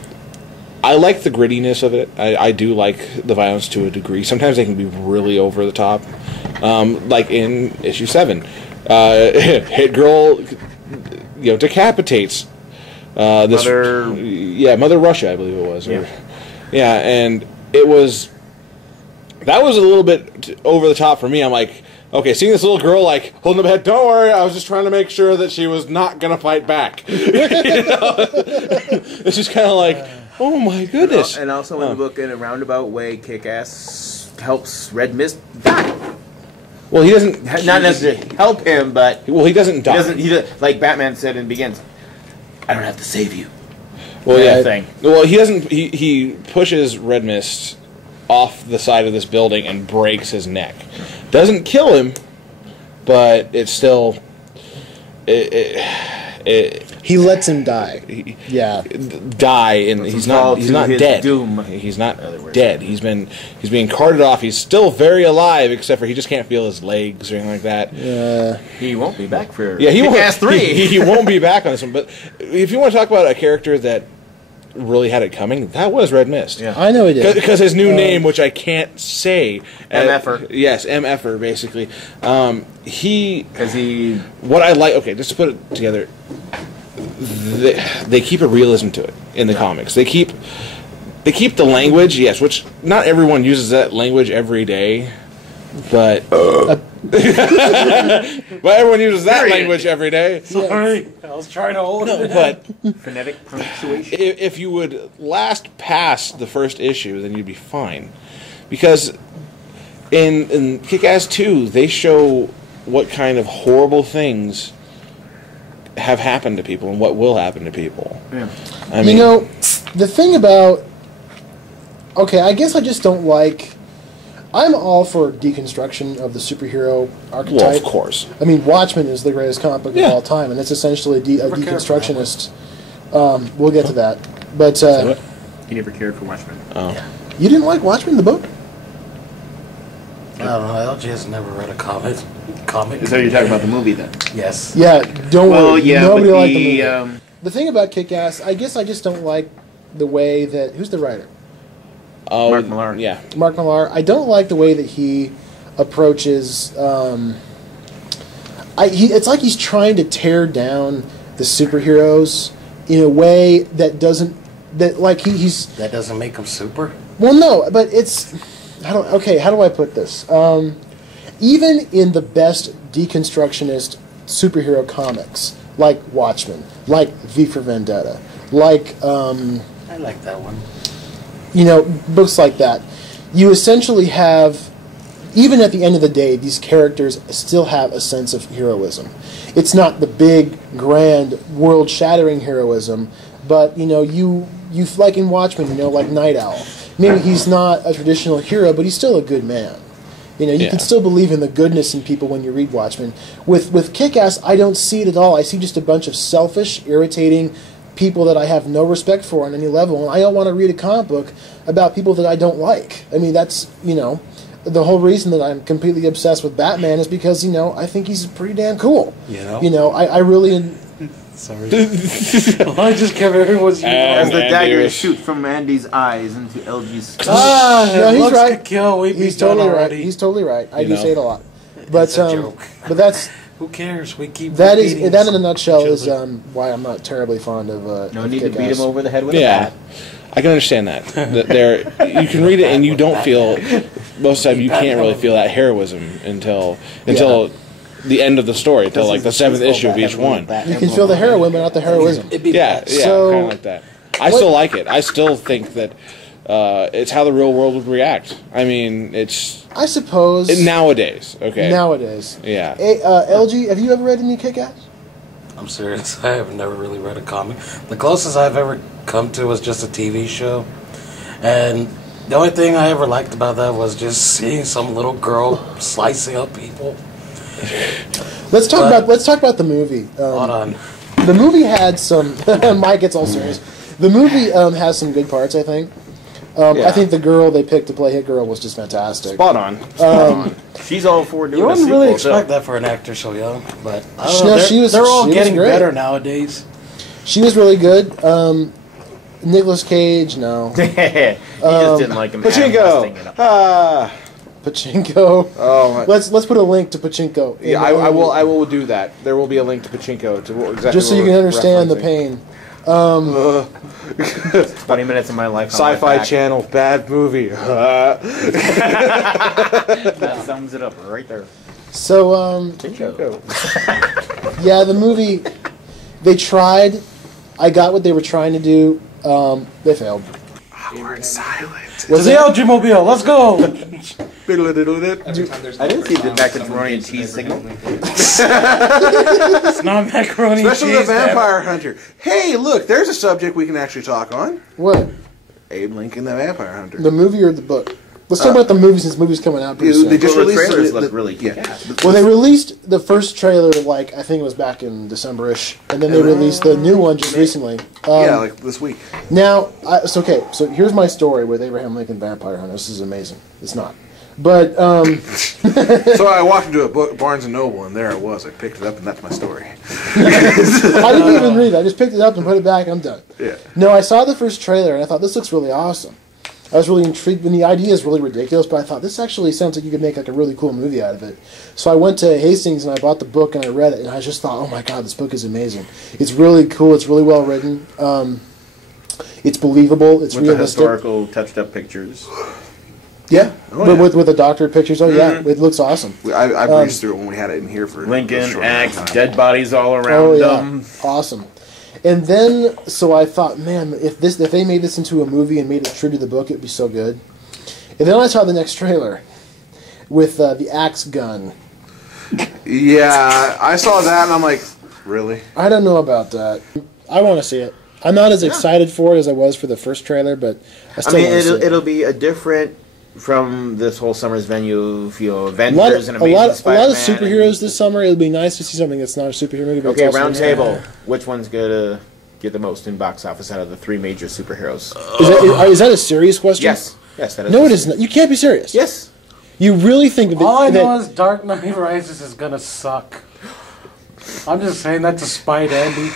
I like the grittiness of it. I do like the violence to a degree. Sometimes they can be really over the top. Like in issue 7, Hit Girl, decapitates Mother Russia, I believe it was. And it was. That was a little bit over the top for me. I'm like, okay, seeing this little girl like holding up her head, don't worry, I was just trying to make sure that she was not gonna fight back. It's just kind of like, oh my goodness. And also in the book, in a roundabout way, Kick-Ass helps Red Mist die. Well, he doesn't not necessarily help him, but he doesn't die. He doesn't, like Batman said in Begins. I don't have to save you. Well, Well, he doesn't. He pushes Red Mist off the side of this building and breaks his neck. Doesn't kill him, but it's still. He lets him die. Die, and he's not dead. Doom. He's not dead. He's being carted off. He's still very alive, except for he just can't feel his legs or anything like that. He won't be back for Kick-Ass 3. He won't be back on this one. But if you want to talk about a character that really had it coming, that was Red Mist. Yeah, I know he did. Because his new name, which I can't say, MFer. Yes, MFer, basically. Because he. What I like. Okay, just to put it together. They keep a realism to it in the comics. They keep the language, yes, which not everyone uses that language every day, but everyone uses that language every day. Sorry, I was trying to hold it. But Phonetic punctuation. If you would last past the first issue, then you'd be fine, because in Kick-Ass 2, they show what kind of horrible things have happened to people and what will happen to people. Yeah. I mean, the thing about... Okay, I guess I just don't like... I'm all for deconstruction of the superhero archetype. Well, of course. I mean, Watchmen is the greatest comic book of all time, and it's essentially a deconstructionist. We'll get to that. But He never cared for Watchmen. Oh. Yeah. You didn't like Watchmen, the book? I don't know. LG has never read a comic. So you're talking about the movie then? Yes. Yeah, don't worry. Yeah, Nobody but liked the movie. The thing about Kick-Ass, I guess I just don't like the way that... Who's the writer? Oh, Mark Millar. Yeah. Mark Millar. I don't like the way that he approaches... it's like he's trying to tear down the superheroes in a way that doesn't... That doesn't make him super? Well, no, but it's... how do I put this? Even in the best deconstructionist superhero comics, like Watchmen, like V for Vendetta, like I like that one. Books like that, you essentially have, even at the end of the day, these characters still have a sense of heroism. It's not the big, grand, world-shattering heroism, but you like in Watchmen, like Night Owl. Maybe he's not a traditional hero, but he's still a good man. You can still believe in the goodness in people when you read Watchmen. With Kick-Ass, I don't see it at all. I see just a bunch of selfish, irritating people that I have no respect for on any level, and I don't want to read a comic book about people that I don't like. I mean, that's, the whole reason that I'm completely obsessed with Batman is because, I think he's pretty damn cool. I really... Sorry. I just kept everyone's as the dagger shoot from Andy's eyes into LG's skull. No, he's looks right. could kill. He's totally right. He's totally right. I do say it a lot. But It's a joke. But that's... Who cares? We keep that repeating in a nutshell is children. Why I'm not terribly fond of no need to beat him over the head with a bat. I can understand that. You can read it and you don't feel, most of the time you can't really feel that heroism until the end of the story, until like the 7th issue of each one. You can feel the heroin, but not the heroism. Yeah, So, kind of like that. I still like it. I still think that it's how the real world would react. I mean, I suppose nowadays. Okay. Nowadays. Yeah. LG, have you ever read any Kick-Ass? I'm serious. I have never really read a comic. The closest I've ever come to was just a TV show, and the only thing I ever liked about that was just seeing some little girl slicing up people. Let's talk about the movie. Hold on. The movie had some. Mike gets all serious. The movie has some good parts, I think. I think the girl they picked to play Hit Girl was just fantastic. Spot on. She's all for doing You a wouldn't sequel, really expect that for an actor so young, but I don't No, know. They're all she was getting great. better nowadays. She was really good. Nicolas Cage, no. He just didn't like him. Pachinko. Pachinko. Oh, Let's put a link to Pachinko. yeah. I will do that. There will be a link to Pachinko to exactly. Just so you what can we're understand the referencing. pain. 20 minutes of my life. on Sci-Fi my back. Channel, bad movie. That sums it up right there. So, Pachinko. yeah, the movie, they tried. I got what they were trying to do. They failed. Awkward silent. To the LG Mobile, let's go! I didn't see the macaroni and cheese signal. It's not macaroni and Especially cheese. the Vampire Hunter. Hey, look, there's a subject we can actually talk on. What? Abe Lincoln, the Vampire Hunter. The movie or the book? Let's talk about the movie since the movie's coming out pretty soon. They just Well, the released trailers the- look really yeah. kick-ass. Well, they released the first trailer, I think it was back in December-ish, and then they released the new one just recently. Yeah, like this week. Now, so here's my story with Abraham Lincoln Vampire Hunter. This is amazing. It's not. But, So I walked into a Barnes & Noble, and there I was. I picked it up, and that's my story. I didn't even read it. I just picked it up and put it back. I'm done. Yeah. No, I saw the first trailer, and I thought, this looks really awesome. I was really intrigued, and the idea is really ridiculous, but I thought, this actually sounds like you could make like a really cool movie out of it. So I went to Hastings, and I bought the book, and I read it, and I just thought, oh my god, this book is amazing. It's really cool. It's really well written. It's believable. It's With the realistic. historical touched-up pictures. Yeah, Oh, but yeah. with the doctor pictures. Oh yeah, it looks awesome. I breezed through it when we had it in here for a Lincoln, short axe, amount of time. dead bodies all around Oh yeah, them. awesome. And then, so I thought, man, if they made this into a movie and made it true to the book, it'd be so good. And then I saw the next trailer with the axe gun. Yeah, I saw that, and I'm like, really? I don't know about that. I want to see it. I'm not as excited for it as I was for the first trailer, but I I still mean, want to see it. it'll be a different from this whole summer's venue. A Avengers lot, and a, Amazing lot, a Spider-Man. lot of superheroes this summer. It'll be nice to see something that's not a superhero movie. But Okay, it's also round table. Which one's gonna get the most in box office out of the three major superheroes? Is that a serious question? Yes, that is. No, it is not. You can't be serious. Yes. You really think that? All I know that is Dark Knight Rises is gonna suck. I'm just saying that to spite Andy.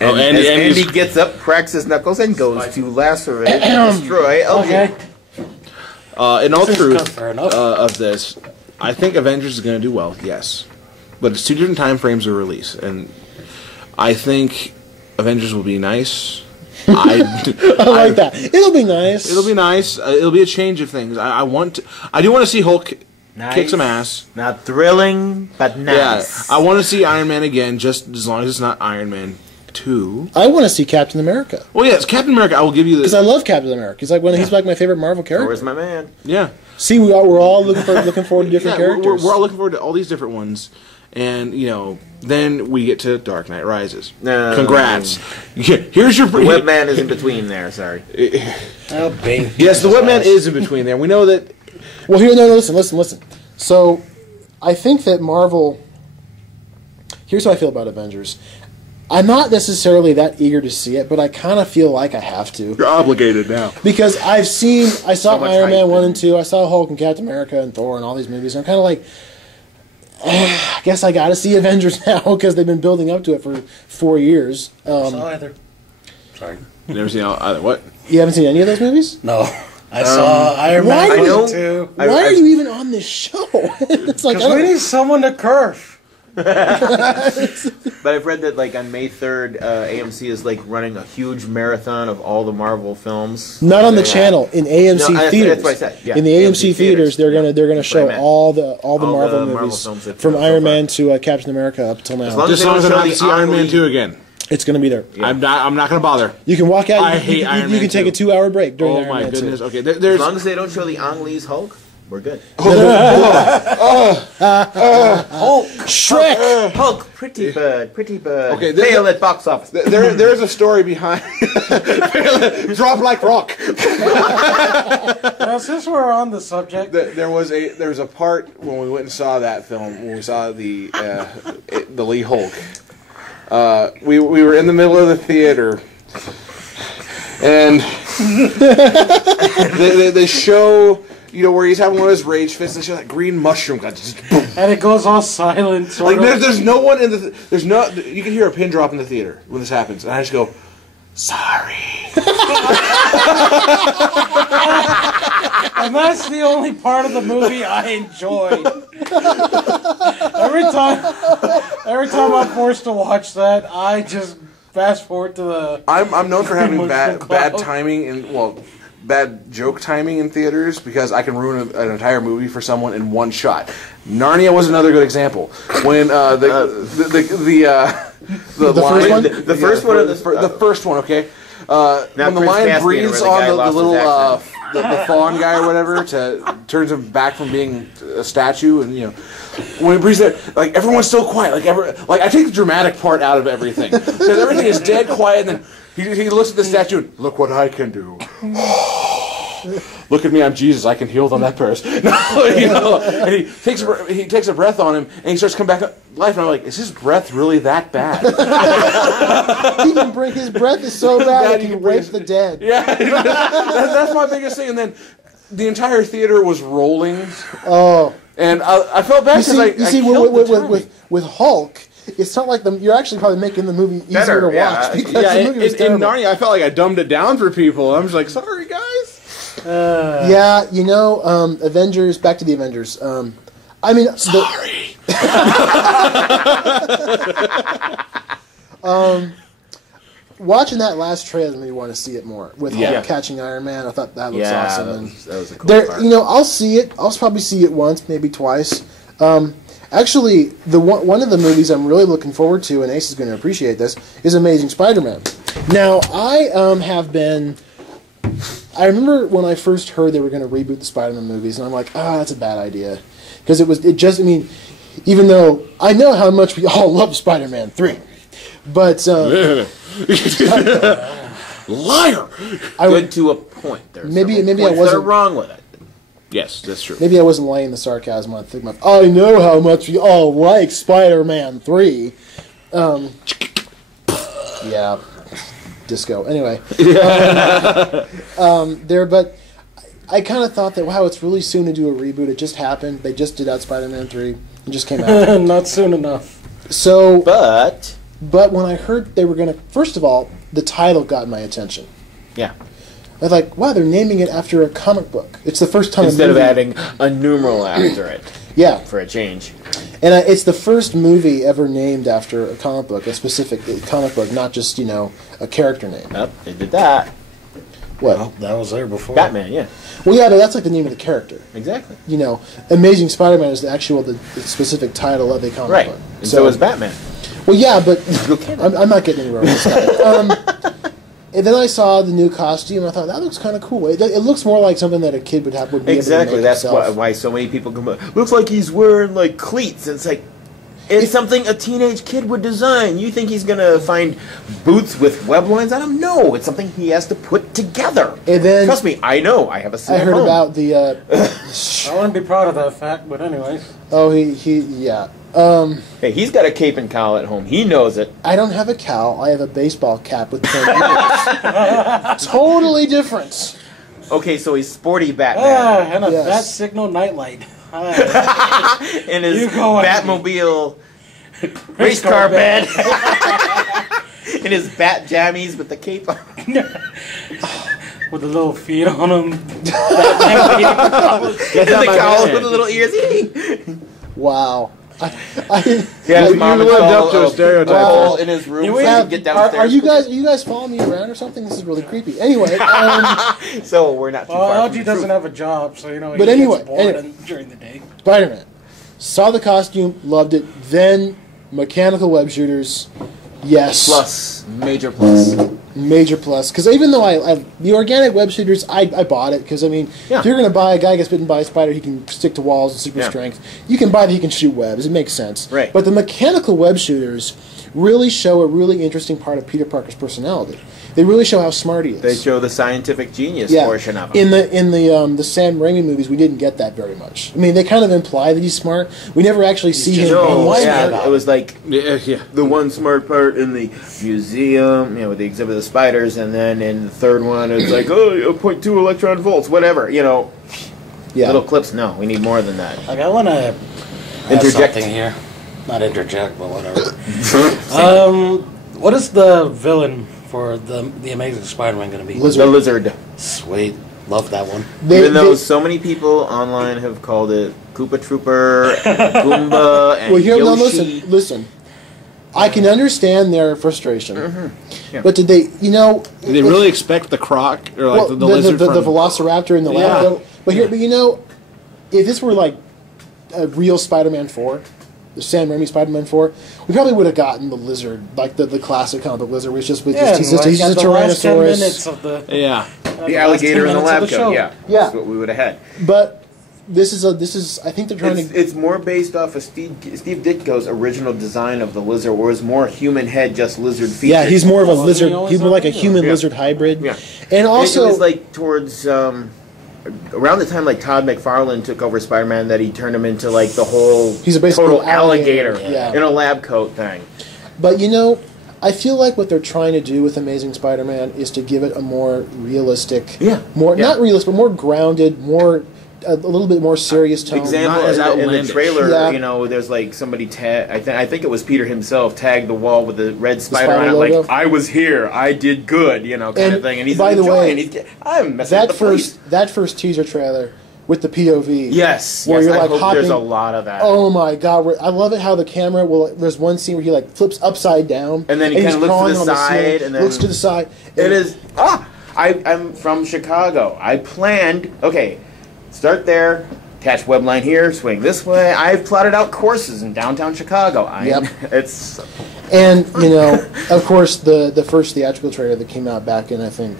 And Andy- as Andy's- Andy gets up, cracks his knuckles, and goes to lacerate and destroy LG. Okay. In all This is truth fair enough. of this, I think Avengers is going to do well, yes. But it's two different time frames of release. And I think Avengers will be nice I like that. It'll be nice. It'll be nice. It'll be a change of things. I do want to see Hulk kick some ass. Not thrilling, but nice. Yeah, I want to see Iron Man again, just as long as it's not Iron Man 2. I want to see Captain America. Well, yes, Captain America. I will give you this because I love Captain America. He's like my favorite Marvel character. Where's my man? Yeah. See, we're all looking forward to different characters. We're all looking forward to all these different ones, and then we get to Dark Knight Rises. No. Congrats. Here's your The Webman is in between there. Sorry. Oh, baby. Yes, the Webman is in between there. We know that. Well, listen. So, I think that Marvel. Here's how I feel about Avengers. I'm not necessarily that eager to see it, but I kind of feel like I have to. You're obligated now. Because I saw much Iron Man hype 1 and 2, I saw Hulk and Captain America and Thor and all these movies, and I'm kind of like, I guess I got to see Avengers now because they've been building up to it for 4 years. saw either. Sorry. You never seen either what? You haven't seen any of those movies? No. I saw Iron Man why 1 and 2. Why are you even on this show? It's like, Because we need someone to curve. But I've read that on May 3rd, AMC is running a huge marathon of all the Marvel films. not on the channel, in AMC No, theaters. that's what I said. Yeah, in the AMC theaters, they're gonna show meant. all the All Marvel the Marvel movies films that from come out so Iron far. Man to Captain America up till now. As long Just as long as I don't don't have show to see the Iron Man Ang 2 Lee- again. It's gonna be there. Yeah. I'm not going to bother. You can walk out. I hate Iron You Man can take 2. a 2-hour break during Oh Iron my Man 2. goodness. Okay, As there's. long as they don't show the Ang Lee's Hulk, we're good. Shrek. Hulk, pretty bird. Okay, fail at box office. There's a story behind. Drop like rock. Now, since we're on the subject, There was a part when we went and saw that film when we saw the Lee Hulk. We were in the middle of the theater, and they show where he's having one of his rage fits. They show that green mushroom guy just boom. and it goes all silent. Sort of. There's no one in the there's no you can hear a pin drop in the theater when this happens, and I just go, sorry. And that's the only part of the movie I enjoyed. Every time I'm forced to watch that, I just fast forward to the. I'm known for having Emotional bad cloud. timing and bad joke timing in theaters because I can ruin an entire movie for someone in one shot. Narnia was another good example. When the first lion, one? The first one or the first one, okay. Now, When the Prince lion Caspian, breathes where the guy on the lost his little accent. the fawn guy or whatever turns him back from being a statue, and when he breathes there, everyone's still quiet. I take the dramatic part out of everything because everything is dead quiet, and then he looks at the statue and look what I can do. Look at me, I'm Jesus. I can heal the lepers. And he takes a breath on him, and he starts to come back to life. And I'm like, is his breath really that bad? He can bring his breath is so bad he can wake the dead. Yeah, that's my biggest thing. And then the entire theater was rolling. Oh, and I felt bad because I killed the timing. with Hulk, it's not like you're actually probably making the movie easier Better, to watch yeah. because Yeah, the movie was in terrible. Narnia, I felt like I dumbed it down for people. I'm just like, sorry, guys. Yeah, Avengers. Back to the Avengers. Sorry. Watching that last trailer made me want to see it more with Yeah. Hulk catching Iron Man. I thought that looks Yeah, awesome. that And was a cool there, part. I'll see it. I'll probably see it once, maybe twice. Actually, one of the movies I'm really looking forward to, and Ace is going to appreciate this, is Amazing Spider-Man. Now, I have been. I remember when I first heard they were going to reboot the Spider-Man movies, and I'm like, that's a bad idea, because even though I know how much we all love Spider-Man 3, but Liar. Good to a point. There's Maybe several I points that are wasn't- wrong with it. Yes, that's true. maybe I wasn't laying the sarcasm on thick enough. I know how much we all like Spider-Man 3. Yeah. Disco. Anyway. But I kind of thought that, wow, it's really soon to do a reboot. It just happened. They just did out Spider-Man 3. It just came out. Not soon enough. So, But but when I heard they were going to... First of all, the title got my attention. yeah, I was like, wow, they're naming it after a comic book. It's the first time Instead of adding a numeral after it. Yeah. For a change. And it's the first movie ever named after a comic book, a specific comic book, not just, a character name. Yep, they did that. What? Well, that was there before. Batman, yeah. Well, yeah, but that's like the name of the character. Exactly. Amazing Spider-Man is the specific title of a comic Right. book. And so is Batman. Well, yeah, but I'm not getting anywhere with this. And then I saw the new costume, and I thought, that looks kind of cool. It looks more like something that a kid would be able to Exactly. make That's himself. why so many people come up. Looks like he's wearing, like, cleats. And it's like, it's something a teenage kid would design. You think he's going to find boots with web lines on them? No, it's something he has to put together. And then, trust me, I know. I have a set I heard home. about the... I wouldn't be proud of that fact, but anyways. Oh, yeah. Hey, he's got a cape and cowl at home. He knows it. I don't have a cowl. I have a baseball cap with 10 ears. Totally different. Okay, so he's sporty Batman. And a Yes. bat signal nightlight. In his You go on. Batmobile race car bed. In his bat jammies with the cape on. With the little feet on him. And the cowl with the little ears. Wow. Yeah, his mom lived installed up to a stereotype. hole in his room Yeah, so we he have- could get downstairs. Are you guys following me around or something? This is really creepy. Anyway, So we're not too Well, far from LG the doesn't truth. have a job, so he But anyway, gets bored during the day. Spider-Man. Saw the costume, loved it. Then mechanical web shooters. Yes. Plus, major plus. Major plus. Because even though I the organic web shooters, I bought it. Because, Yeah. if you're going to buy a guy gets bitten by a spider, he can stick to walls with super Yeah. strength. You can buy that he can shoot webs. It makes sense. Right. But the mechanical web shooters really show a really interesting part of Peter Parker's personality. They really show how smart he is. They show the scientific genius Yeah. portion of him. In the Sam Raimi movies, we didn't get that very much. I mean, they kind of imply that he's smart. We never actually see him. just No, whiny yeah, about it was like Yeah. the one smart part in the museum, with the exhibit of the spiders, and then in the third one, it's like, 0.2 electron volts, whatever, Yeah. Little clips. No, we need more than that. Like, I want to Interject. something here. Not interject, but whatever. What is the villain for the Amazing Spider-Man going to be? Lizard. The lizard. Sweet. Love that one. Even though so many people online have called it Koopa Trooper, and Goomba, and Well, here, no, Yoshi. listen. I can understand their frustration, Yeah. but did they, Did they really expect the croc or like the lizard the from... Velociraptor in the Yeah. lab? But if this were like a real Spider-Man 4, the Sam Raimi Spider-Man 4, we probably would have gotten the lizard, like the classic kind of the lizard, which is Yeah, he's just a the last 10 Tyrannosaurus. minutes of the... Yeah. The alligator in the lab show. coat, yeah. Yeah. That's what we would have had. But this is I think they're trying to. It's more based off of Steve Ditko's original design of the lizard, where it's more human head, just lizard features. Yeah, he's more of a Wasn't lizard. he always He's more like a like that? human Yeah. lizard hybrid. Yeah. And also, it was like towards around the time like Todd McFarlane took over Spider-Man, that he turned him into like the whole He's a basically total alligator, alligator yeah. in a lab coat thing. but I feel like what they're trying to do with Amazing Spider-Man is to give it a more realistic, Yeah. not realistic, but more grounded, a little bit more serious tone. Example Not as in the outlandish. trailer, Yeah. there's like somebody I think it was Peter himself tagged the wall with the red spider spider on it, logo? like I was here, I did good, kind of thing. And he's by the way, enjoying. I'm messing that with the police. that first teaser trailer with the POV. Yes, Where yes, you're I like hope hopping. there's a lot of that. Oh my god! I love it how the camera will. There's one scene where he like flips upside down, And then he he's kinda looks to crawling the on side, ceiling, and then- looks to the side. It is. I'm from Chicago. I planned. Okay, start there. Catch web line here. Swing this way. I've plotted out courses in downtown Chicago. Yep. It's. And of course, the first theatrical trailer that came out back in I think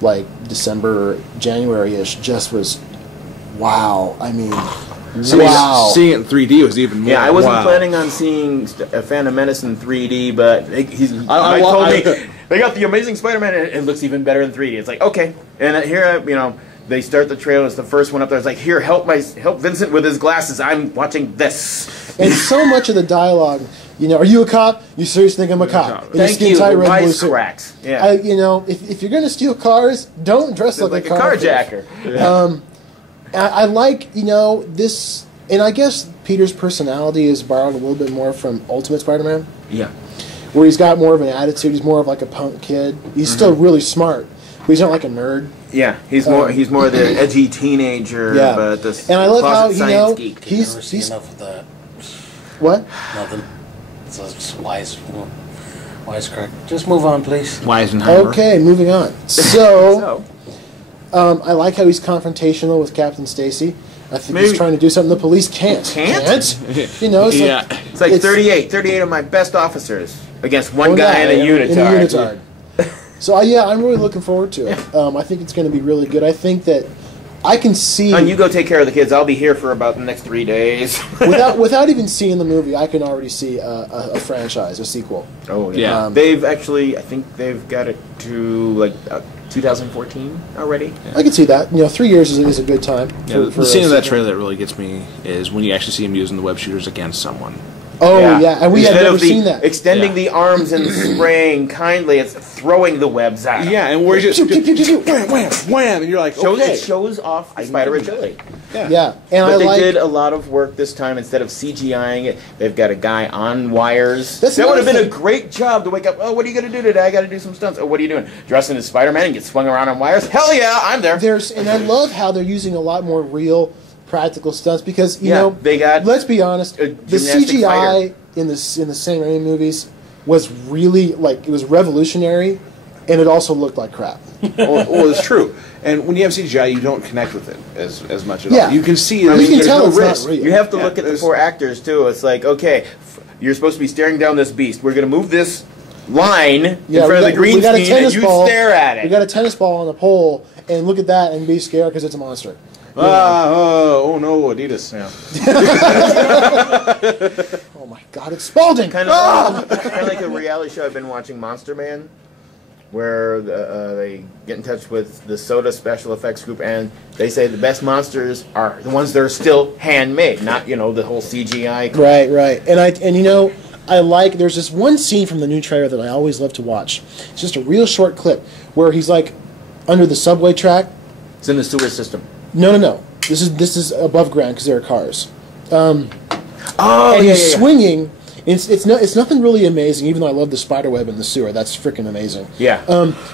like December or January-ish just was wow. I mean, wow. Seeing it in 3D was even more. Yeah, I wasn't wow. planning on seeing a Phantom Menace in 3D, but I told me they got the Amazing Spider-Man, and it looks even better in 3D. It's like okay, and here they start the trailer. It's the first one up there. It's like here, help Vincent with his glasses. I'm watching this. And so much of the dialogue, are you a cop? You seriously think I'm a cop? In a Thank you. skin-tight red blue suit. Wisecracks. Yeah. If you're gonna steal cars, don't dress like a car thief. carjacker. I like this, and I guess Peter's personality is borrowed a little bit more from Ultimate Spider-Man, Yeah. where he's got more of an attitude. He's more of like a punk kid. He's still really smart, he's not like a nerd. Yeah, he's more the edgy teenager, Yeah. but the And I love how, closet you know, science geek. Never seen he's enough of that. what? Nothing. It's a wisecrack. Just move on, please. Weisenheimer. Okay, moving on. So, I like how he's confrontational with Captain Stacy. I think he's trying to do something the police can't. Can't? You know, it's Yeah. like, It's like 38 of my best officers against one guy in a in unitard. a unitard. So, yeah, I'm really looking forward to it. I think it's going to be really good. I think that I can see... And you go take care of the kids. I'll be here for about the next 3 days. without even seeing the movie, I can already see a franchise, a sequel. Oh, Yeah. yeah. They've actually, I think they've got it to, like, 2014 already. I can see that. You know, 3 years is a good time. Yeah, For the scene a of that sequel. trailer that really gets me is when you actually see him using the web shooters against someone. Oh, yeah. And we had Instead never of seen that. extending Yeah. the arms and spraying kindly, it's throwing the webs out. Yeah, and where just Pew, pew, pew, pew. wham, wham, wham, and you're like, okay. It shows off spider agility. Yeah. And But I they like... did a lot of work this time. Instead of CGIing it, they've got a guy on wires. That's That would have another been a great job to wake up. Oh, what are you going to do today? I got to do some stunts. Oh, what are you doing? Dressing as Spider-Man and get swung around on wires? Hell yeah, I'm there. And I love how they're using a lot more real practical stunts because, you Yeah, know, they got let's be honest, a the gymnastic CGI fighter. in the Sam Raimi movies was really, like, it was revolutionary, and it also looked like crap. Well, it's true. And when you have CGI, you don't connect with it as much at Yeah. all. You can see You can there's tell no it's not risk. real. You have to Yeah, look at the there's- four actors, too. It's like, okay, you're supposed to be staring down this beast. We're going to move this line in front of the green we got a screen and tennis you ball. stare at it. We got a tennis ball on a pole, and look at that and be scared because it's a monster. Oh no, Adidas. Yeah. Oh my God, it's Spalding! Kind of like a reality show I've been watching, Monster Man, where they get in touch with the Soda special effects group, and they say the best monsters are the ones that are still handmade, not the whole CGI. Right. And you know, there's this one scene from the new trailer that I always love to watch. It's just a real short clip where he's like under the subway track. It's in the sewer system. No. This is above ground because there are cars. Oh, And yeah, he's swinging. It's nothing really amazing, even though I love the spider web in the sewer. That's freaking amazing. Yeah.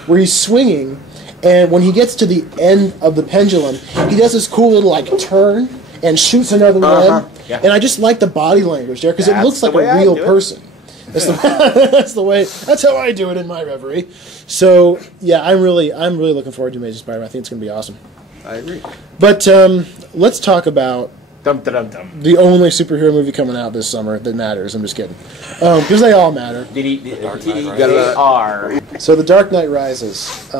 Where he's swinging, and when he gets to the end of the pendulum, he does this cool little like turn and shoots another web. Yeah. And I just like the body language there because it That's looks like the way a I real do it. person. That's that's how I do it in my reverie. So yeah, I'm really looking forward to Amazing Spider-Man. I think it's going to be awesome. I agree. But let's talk about Dum dum dum. the only superhero movie coming out this summer that matters. I'm just kidding. Because they all matter. TDR. So The Dark Knight Rises.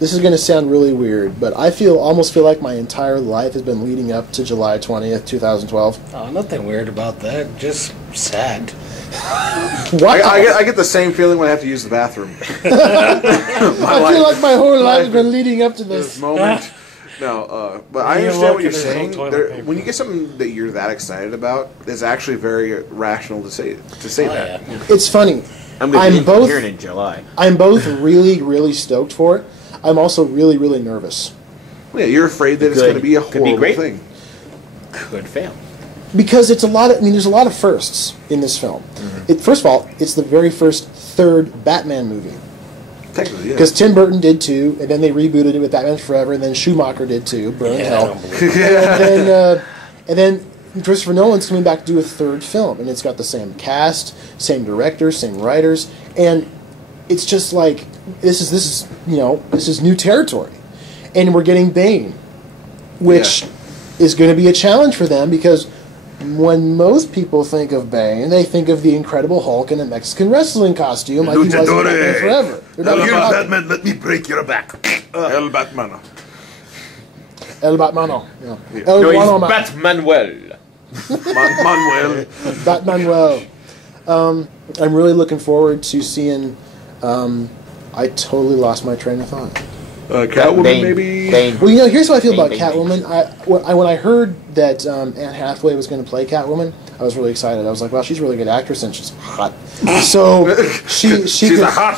This is going to sound really weird, but I almost feel like my entire life has been leading up to July 20th, 2012. Oh, nothing weird about that. Just sad. What? I get the same feeling when I have to use the bathroom. I feel like my whole life has been leading up to This this. moment. No, but I You understand look what you're and there's no saying. toilet paper. When you get something that you're that excited about, it's actually very rational to say Oh, that. yeah. It's funny. I'm going to be both- here in July. I'm both really, really stoked for it. I'm also really, really nervous. Yeah, you're afraid that it's Good. going to be a Could be horrible great. thing. Could fail. Because there's a lot of firsts in this film. First of all, it's the very first third Batman movie. Technically, yeah. Because Tim Burton did two, and then they rebooted it with Batman Forever, and then Schumacher did two, Burn in Yeah, I Hell. don't believe it. And then Christopher Nolan's coming back to do a third film, and it's got the same cast, same directors, same writers, and it's just like this is new territory, and we're getting Bane, which is going to be a challenge for them because when most people think of Bane, they think of the Incredible Hulk in a Mexican wrestling costume like he was in Batman Forever. They're not Here, talking- Batman, let me break your back. El Batman. El Batmano. Yeah. Yeah. El No, he's Guano Man. Batmanuel. Manuel. Batmanuel. I'm really looking forward to seeing. I totally lost my train of thought. Catwoman, Bane. maybe? Bane. Well, here's what I feel about Bane. Catwoman. When I heard that Anne Hathaway was going to play Catwoman, I was really excited. I was like, "Wow, she's a really good actress and she's hot." So she's She's a hot.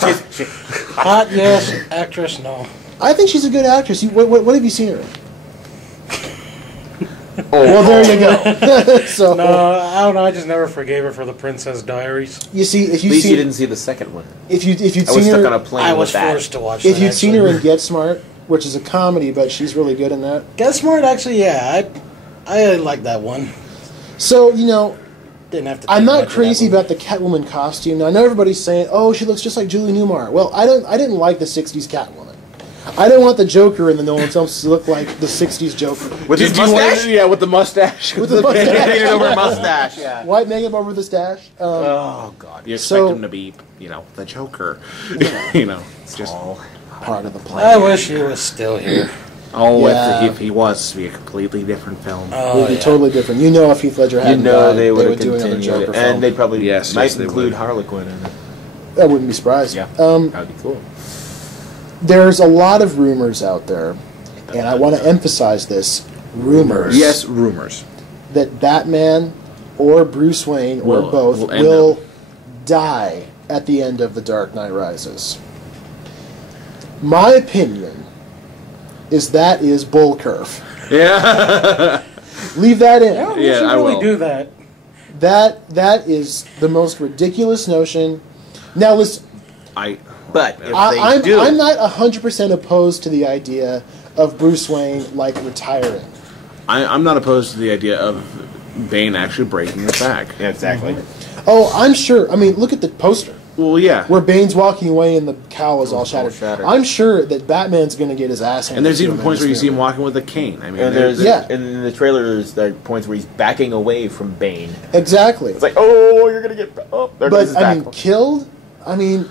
Hot, yes. Actress, no. I think she's a good actress. What have you seen her in? Well, there you go. So No, I don't know. I just never forgave her for the Princess Diaries. you see, if At you least you see, didn't see the second one. if you'd I seen was stuck her, on a plane I with was that. forced to watch if that. you'd seen her actually. in Get Smart, which is a comedy, but she's really good in that. Get Smart, actually, yeah. I like that one. So you know, Didn't have to. I'm think not much of that crazy movie. about the Catwoman costume. Now, I know everybody's saying, "Oh, she looks just like Julie Newmar." Well, I didn't like the '60s Catwoman. I don't want the Joker in the Nolan films to look like the '60s Joker With his mustache? Yeah, with the mustache. with the mustache, Painted over mustache. Yeah. white makeup over the stash. Oh God! You expect So- him to be, the Joker. It's just Oh. Part of the plan. I wish he was still here. Yeah. if he was, it'd be a completely different film. It would be totally different. You know, if Heath Ledger You hadn't know died, they would have do another continued Joker it. film. And they probably Yes, might yes, they include would. Harlequin in it. I wouldn't be surprised. Yeah. Um, That would be cool. there's a lot of rumors out there, and I want to emphasize this: rumors. Yes, rumors. That Batman or Bruce Wayne or Will- both will end will up. die at the end of The Dark Knight Rises. My opinion is that is bull curve. Yeah. Leave that in. Yeah, we Yeah, should I really will. do that. That is the most ridiculous notion. Now listen, But if I'm they do, not 100% opposed to the idea of Bruce Wayne like retiring. I'm not opposed to the idea of Bane actually breaking his back. yeah, exactly. Oh, I'm sure. I mean, look at the poster Well, yeah. where Bane's walking away and the cowl is all shattered. shattered. I'm sure that Batman's going to get his ass handed And there's to even him in points this where you see him movie. walking with a cane. I mean, And there's Yeah. and in the trailers there are points where he's backing away from Bane. Exactly. It's like, oh, you're gonna get there goes his But I back. mean, killed. I mean,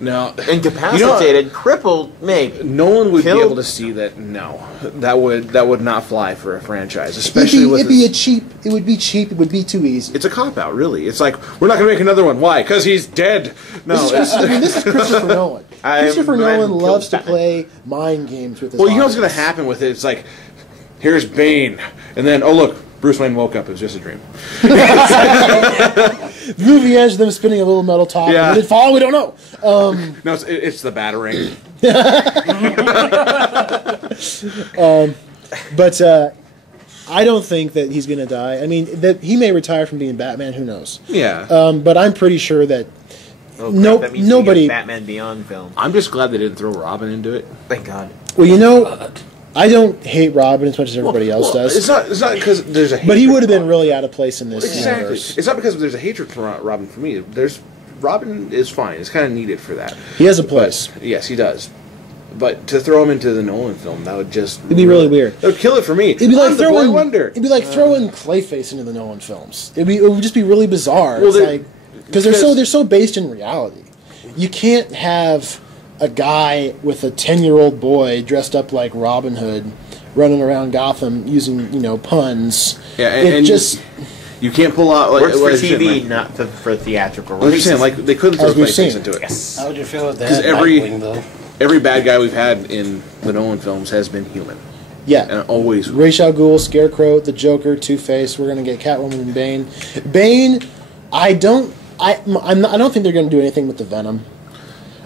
No. Incapacitated, crippled, maybe. No one would Killed? be able to see that. No, that would not fly for a franchise, it'd especially with. be cheap. It would be cheap. It would be too easy. it's a cop out, really. It's like we're not going to make another one. Why? Because he's dead. No. This is Christopher Nolan. Christopher Man Nolan killed loves to Batman. play mind games with his Well, you know what's going audience. to happen with it? It's like, here's Bane, and then oh look, Bruce Wayne woke up. It was just a dream. The movie ends with them spinning a little metal top. Yeah. Did it fall? We don't know. No, it's the Batarang. But I don't think that he's going to die. I mean, that he may retire from being Batman. Who knows? Yeah. But I'm pretty sure that Oh, crap, No- that means nobody- we get Batman Beyond film. I'm just glad they didn't throw Robin into it. Thank God. well, you know, I don't hate Robin as much as everybody else does. It's not because there's a. But he hatred would have been for really out of place in this Exactly. universe. It's not because there's a hatred for Robin for me. Robin is fine. It's kind of needed for that. He has a place. Yes, he does. But to throw him into the Nolan film, that would just It'd be really weird. That would kill it for me. It'd be like I'm the boy throwing wonder. It'd be like throwing Clayface into the Nolan films. It would just be really bizarre. Well, It's they- like because they're so based in reality. You can't have a guy with a 10-year-old boy dressed up like Robin Hood running around Gotham using puns. Yeah, it and just You can't pull out like Works for what is it, TV, like- not for theatrical I'm just saying, release. like they couldn't throw As we've Clayface seen. into it. Yes. How would you feel if they 'Cause had every- Nightwing, though? Every bad guy we've had in the Nolan films has been human, yeah. and always. Ra's al Ghul, Scarecrow, the Joker, Two-Face. We're gonna get Catwoman and Bane. Bane, I don't think they're gonna do anything with the Venom.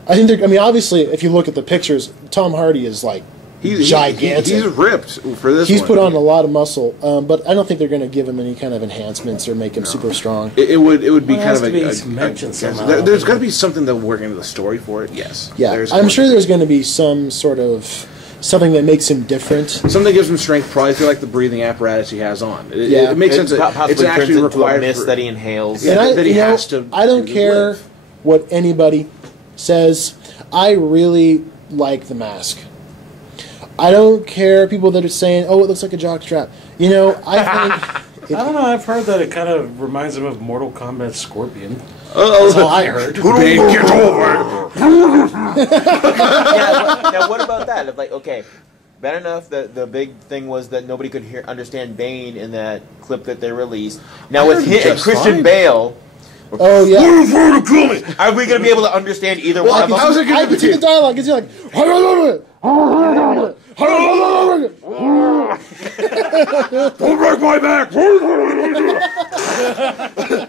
I mean, obviously, if you look at the pictures, Tom Hardy is like gigantic. He's ripped for this. He's one. put on a lot of muscle, but I don't think they're going to give him any kind of enhancements or make him super strong. It would be Well, it kind has of to be a mentioned somehow. There's got to be something that will work into the story for it. Yes. Yeah, There's I'm going sure to be. there's going to be some sort of something that makes him different. Something that gives him strength. Probably feel like the breathing apparatus he has on. Yeah. It makes It sense. That possibly it's turns actually into required a mist for, that he inhales. Yeah. And that he has to I don't to care live. what anybody says. I really like The Mask. I don't care people that are saying, "Oh, it looks like a jockstrap." I think I don't know. I've heard that it kind of reminds him of Mortal Kombat Scorpion. Oh, That's all I heard. Bane, get over. Now, what about that? If, like, okay, bad enough that the big thing was that nobody could understand Bane in that clip that they released. Now with heard him him, just Christian fine. Bale, oh yeah. are we going to be able to understand either one of them? how's it gonna I can see the dialogue. It's like, Don't break my back!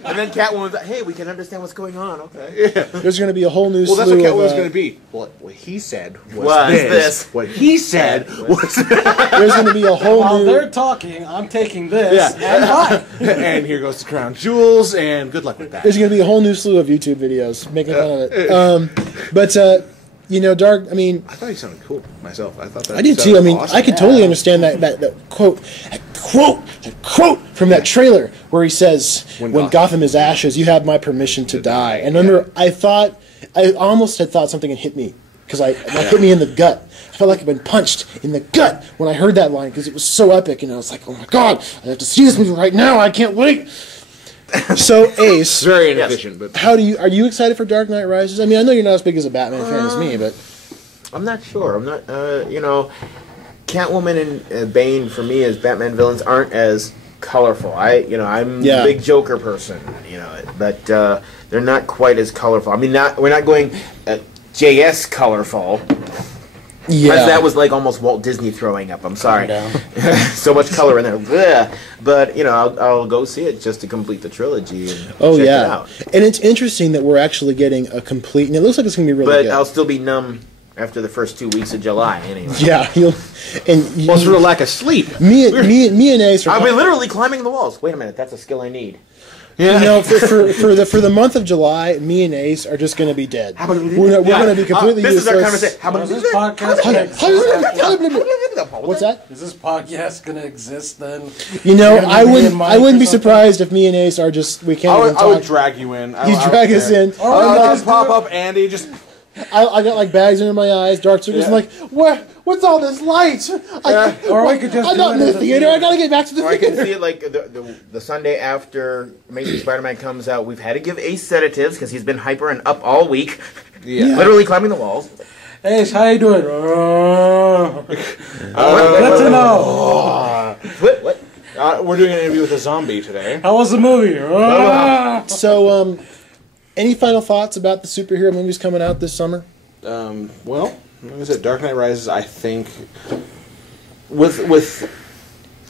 And then Catwoman's like, hey, we can understand what's going on. Okay. Yeah. There's going to be a whole new Well, that's slew what of, Catwoman's going to be. What he said was Was this. What he said was... There's going to be a whole While new... they're talking, I'm taking this and bye. And here goes the crown jewels, and good luck with that. There's going to be a whole new slew of YouTube videos making fun of it. But, you know, Dark, I mean... I thought he sounded cool myself. I thought that I did sounded too. I mean, awesome. I could totally understand that quote from that trailer where he says, "When Gotham is ashes, you have my permission to die." And remember, I almost had thought something had hit me because it hit me in the gut. I felt like I'd been punched in the gut when I heard that line because it was so epic, and I was like, "Oh my god, I have to see this movie right now! I can't wait." So, Ace, Very inefficient, but... are you excited for Dark Knight Rises? I mean, I know you're not as big as a Batman fan as me, but I'm not sure. I'm not, you know, Catwoman and Bane for me as Batman villains aren't as colorful. I'm a big Joker person, you know, but they're not quite as colorful. I mean, we're not going JS colorful. yeah, That was like almost Walt Disney throwing up. I'm sorry. So much color in there. Blech. But, you know, I'll go see it just to complete the trilogy and check it out. And it's interesting that we're actually getting a complete, and it looks like it's going to be really But good. I'll still be numb after the first 2 weeks of July anyway. Yeah, Well, it's for the lack of sleep. me and Ace are. I'll be literally climbing the walls. Wait a minute, that's a skill I need. You know, for the month of July, me and Ace are just going to be dead. We're going to be completely This is our useless. conversation. How about Is this podcast gonna exist? What's that? Is this podcast gonna exist then? You know, You're gonna I be wouldn't. me and I wouldn't be Mike or something? surprised if me and Ace are just. We can't even I would talk. drag you in. You drag us in. Or I we would just pop up Andy, just... I got like bags under my eyes, dark circles. I'm like, what's all this light? Or we could just I'm do not it in the at the theater. I got to get back to the Or I can theater. see it like the Sunday after Amazing Spider-Man comes out. We've had to give Ace sedatives because he's been hyper and up all week. Yeah. Literally climbing the walls. Hey, how you doing? Good to know. What? We're doing an interview with a zombie today. How was the movie? So, any final thoughts about the superhero movies coming out this summer? Well, like I said, Dark Knight Rises, I think, with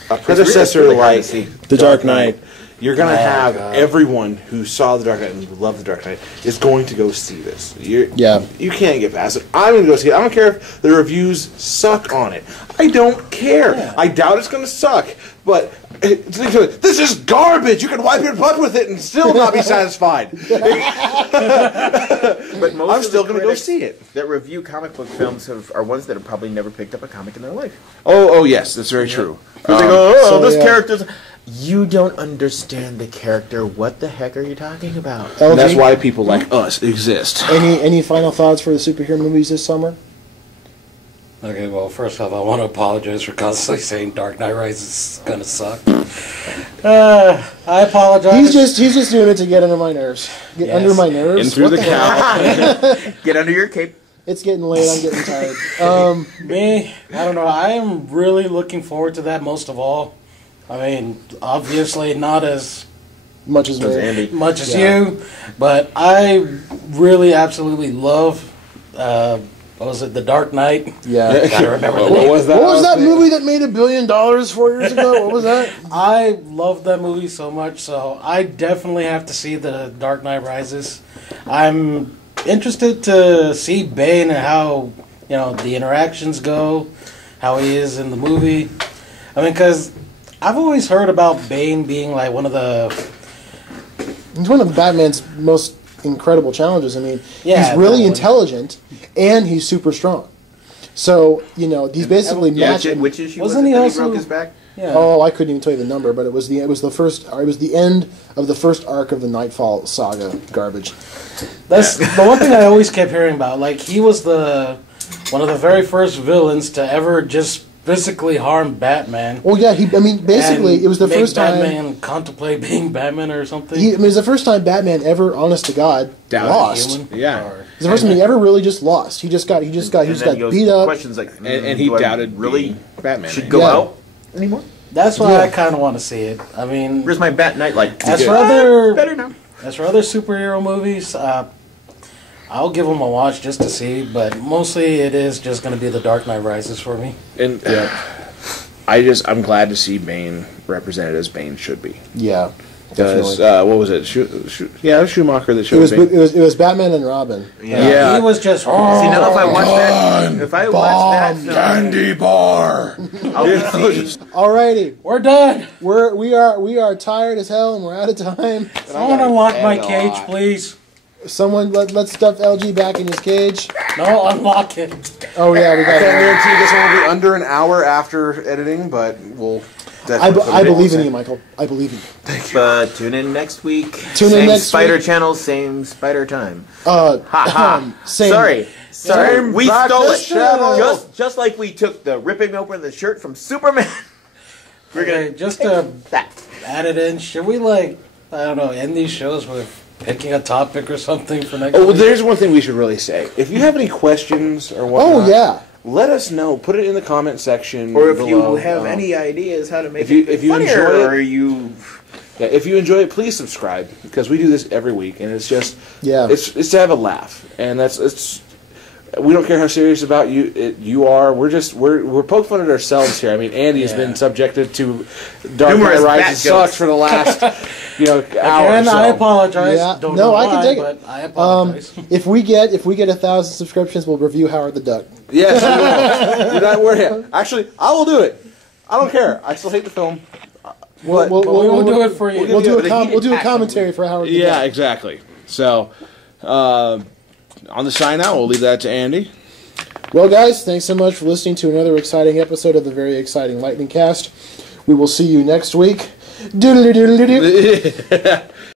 a predecessor really hard like to see. The Dark Knight. you're going to have everyone who saw The Dark Knight and loved The Dark Knight is going to go see this. You can't get past it. I'm going to go see it. I don't care if the reviews suck on it. I don't care. Yeah. I doubt it's going to suck, but this is garbage. You can wipe your butt with it and still not be satisfied. But most I'm of still the going to go critics see it. that review comic book films are ones that have probably never picked up a comic in their life. Oh, yes, that's very true. They go, this yeah. character's... You don't understand the character. What the heck are you talking about? LG, And that's why people like us exist. Any final thoughts for the superhero movies this summer? Okay, well, first off, I want to apologize for constantly saying Dark Knight Rises is gonna suck. I apologize. He's just doing it to get under my nerves. Get under my nerves. In through What the hell? cow. Get under your cape. It's getting late. I'm getting tired. Me, I don't know. I am really looking forward to that most of all. I mean, obviously not as Much as me. Andy. much as Yeah. you, but I really absolutely love. What was it? The Dark Knight. Yeah. Gotta remember the What name. was that? What was that movie that made $1 billion 4 years ago? What was that? I love that movie so much, so I definitely have to see The Dark Knight Rises. I'm interested to see Bane and how, the interactions go, how he is in the movie. I mean, because I've always heard about Bane being like one of the... He's one of Batman's most incredible challenges. I mean, Yeah, he's really that one. intelligent and he's super strong. So, he's basically matching. Which issue Wasn't was it he that also- broke his back? Yeah. Oh, I couldn't even tell you the number, but it was the end of the first arc of the Nightfall saga. Garbage. That's the one thing I always kept hearing about. Like, he was one of the very first villains to ever just physically harm Batman. Well, yeah, basically, and it was the make first time. Batman contemplate being Batman or something. It was the first time Batman ever, honest to God, Doubted lost. Human? Yeah. Or- It's the first time he ever really just lost. He just got And then he goes, beat up. Questions like, And he do I doubted really being Batman. should go Yeah. out anymore. That's why Yeah. I kind of want to see it. I mean, Where's my Bat Night light? as for Better other now. superhero movies, I'll give them a watch just to see, but mostly it is just going to be The Dark Knight Rises for me. And I'm glad to see Bane represented as Bane should be. Yeah. Because what was it? It was Schumacher that showed Bane. It was Batman and Robin. Yeah. He was just. See, now if I watch that, candy bar. Alrighty, We're done. we are tired as hell and we're out of time. Someone unlock my cage, please. Someone let's stuff LG back in his cage. No, unlock it. Oh yeah, we I can't got. guarantee this one will be under an hour after editing, but we'll. I believe in you, Michael. I believe in you. But tune in next week. Same Spider channel, same Spider time. Same. Sorry. We stole it. channel. Just like we took the ripping open the shirt from Superman. We're Okay, just to add it in, should we end these shows with picking a topic or something for next Oh, week? there's one thing we should really say. If you have any questions or whatnot, Oh yeah. let us know. Put it in the comment section. Or if below. you have any ideas how to make if you funnier, enjoy it, or you. Yeah, if you enjoy it, please subscribe because we do this every week, and it's just it's to have a laugh, and it's. We don't care how serious about you are. We're poking fun at ourselves here. I mean, Andy has been subjected to Dark Knight Rises sucks for the last hour. Again, I apologize. Yeah. Don't No, know I why, can take it. but I apologize. If we get 1,000 subscriptions, we'll review Howard the Duck. Yes, we will. You're not worried. Actually, I will do it. I don't care. I still hate the film. We'll do it for you. We'll do a commentary for Howard the Duck. Yeah, exactly. So, on the sign out, we'll leave that to Andy. Well, guys, thanks so much for listening to another exciting episode of the very exciting Lightning Cast. We will see you next week. Doodle-doo-doodle-doo.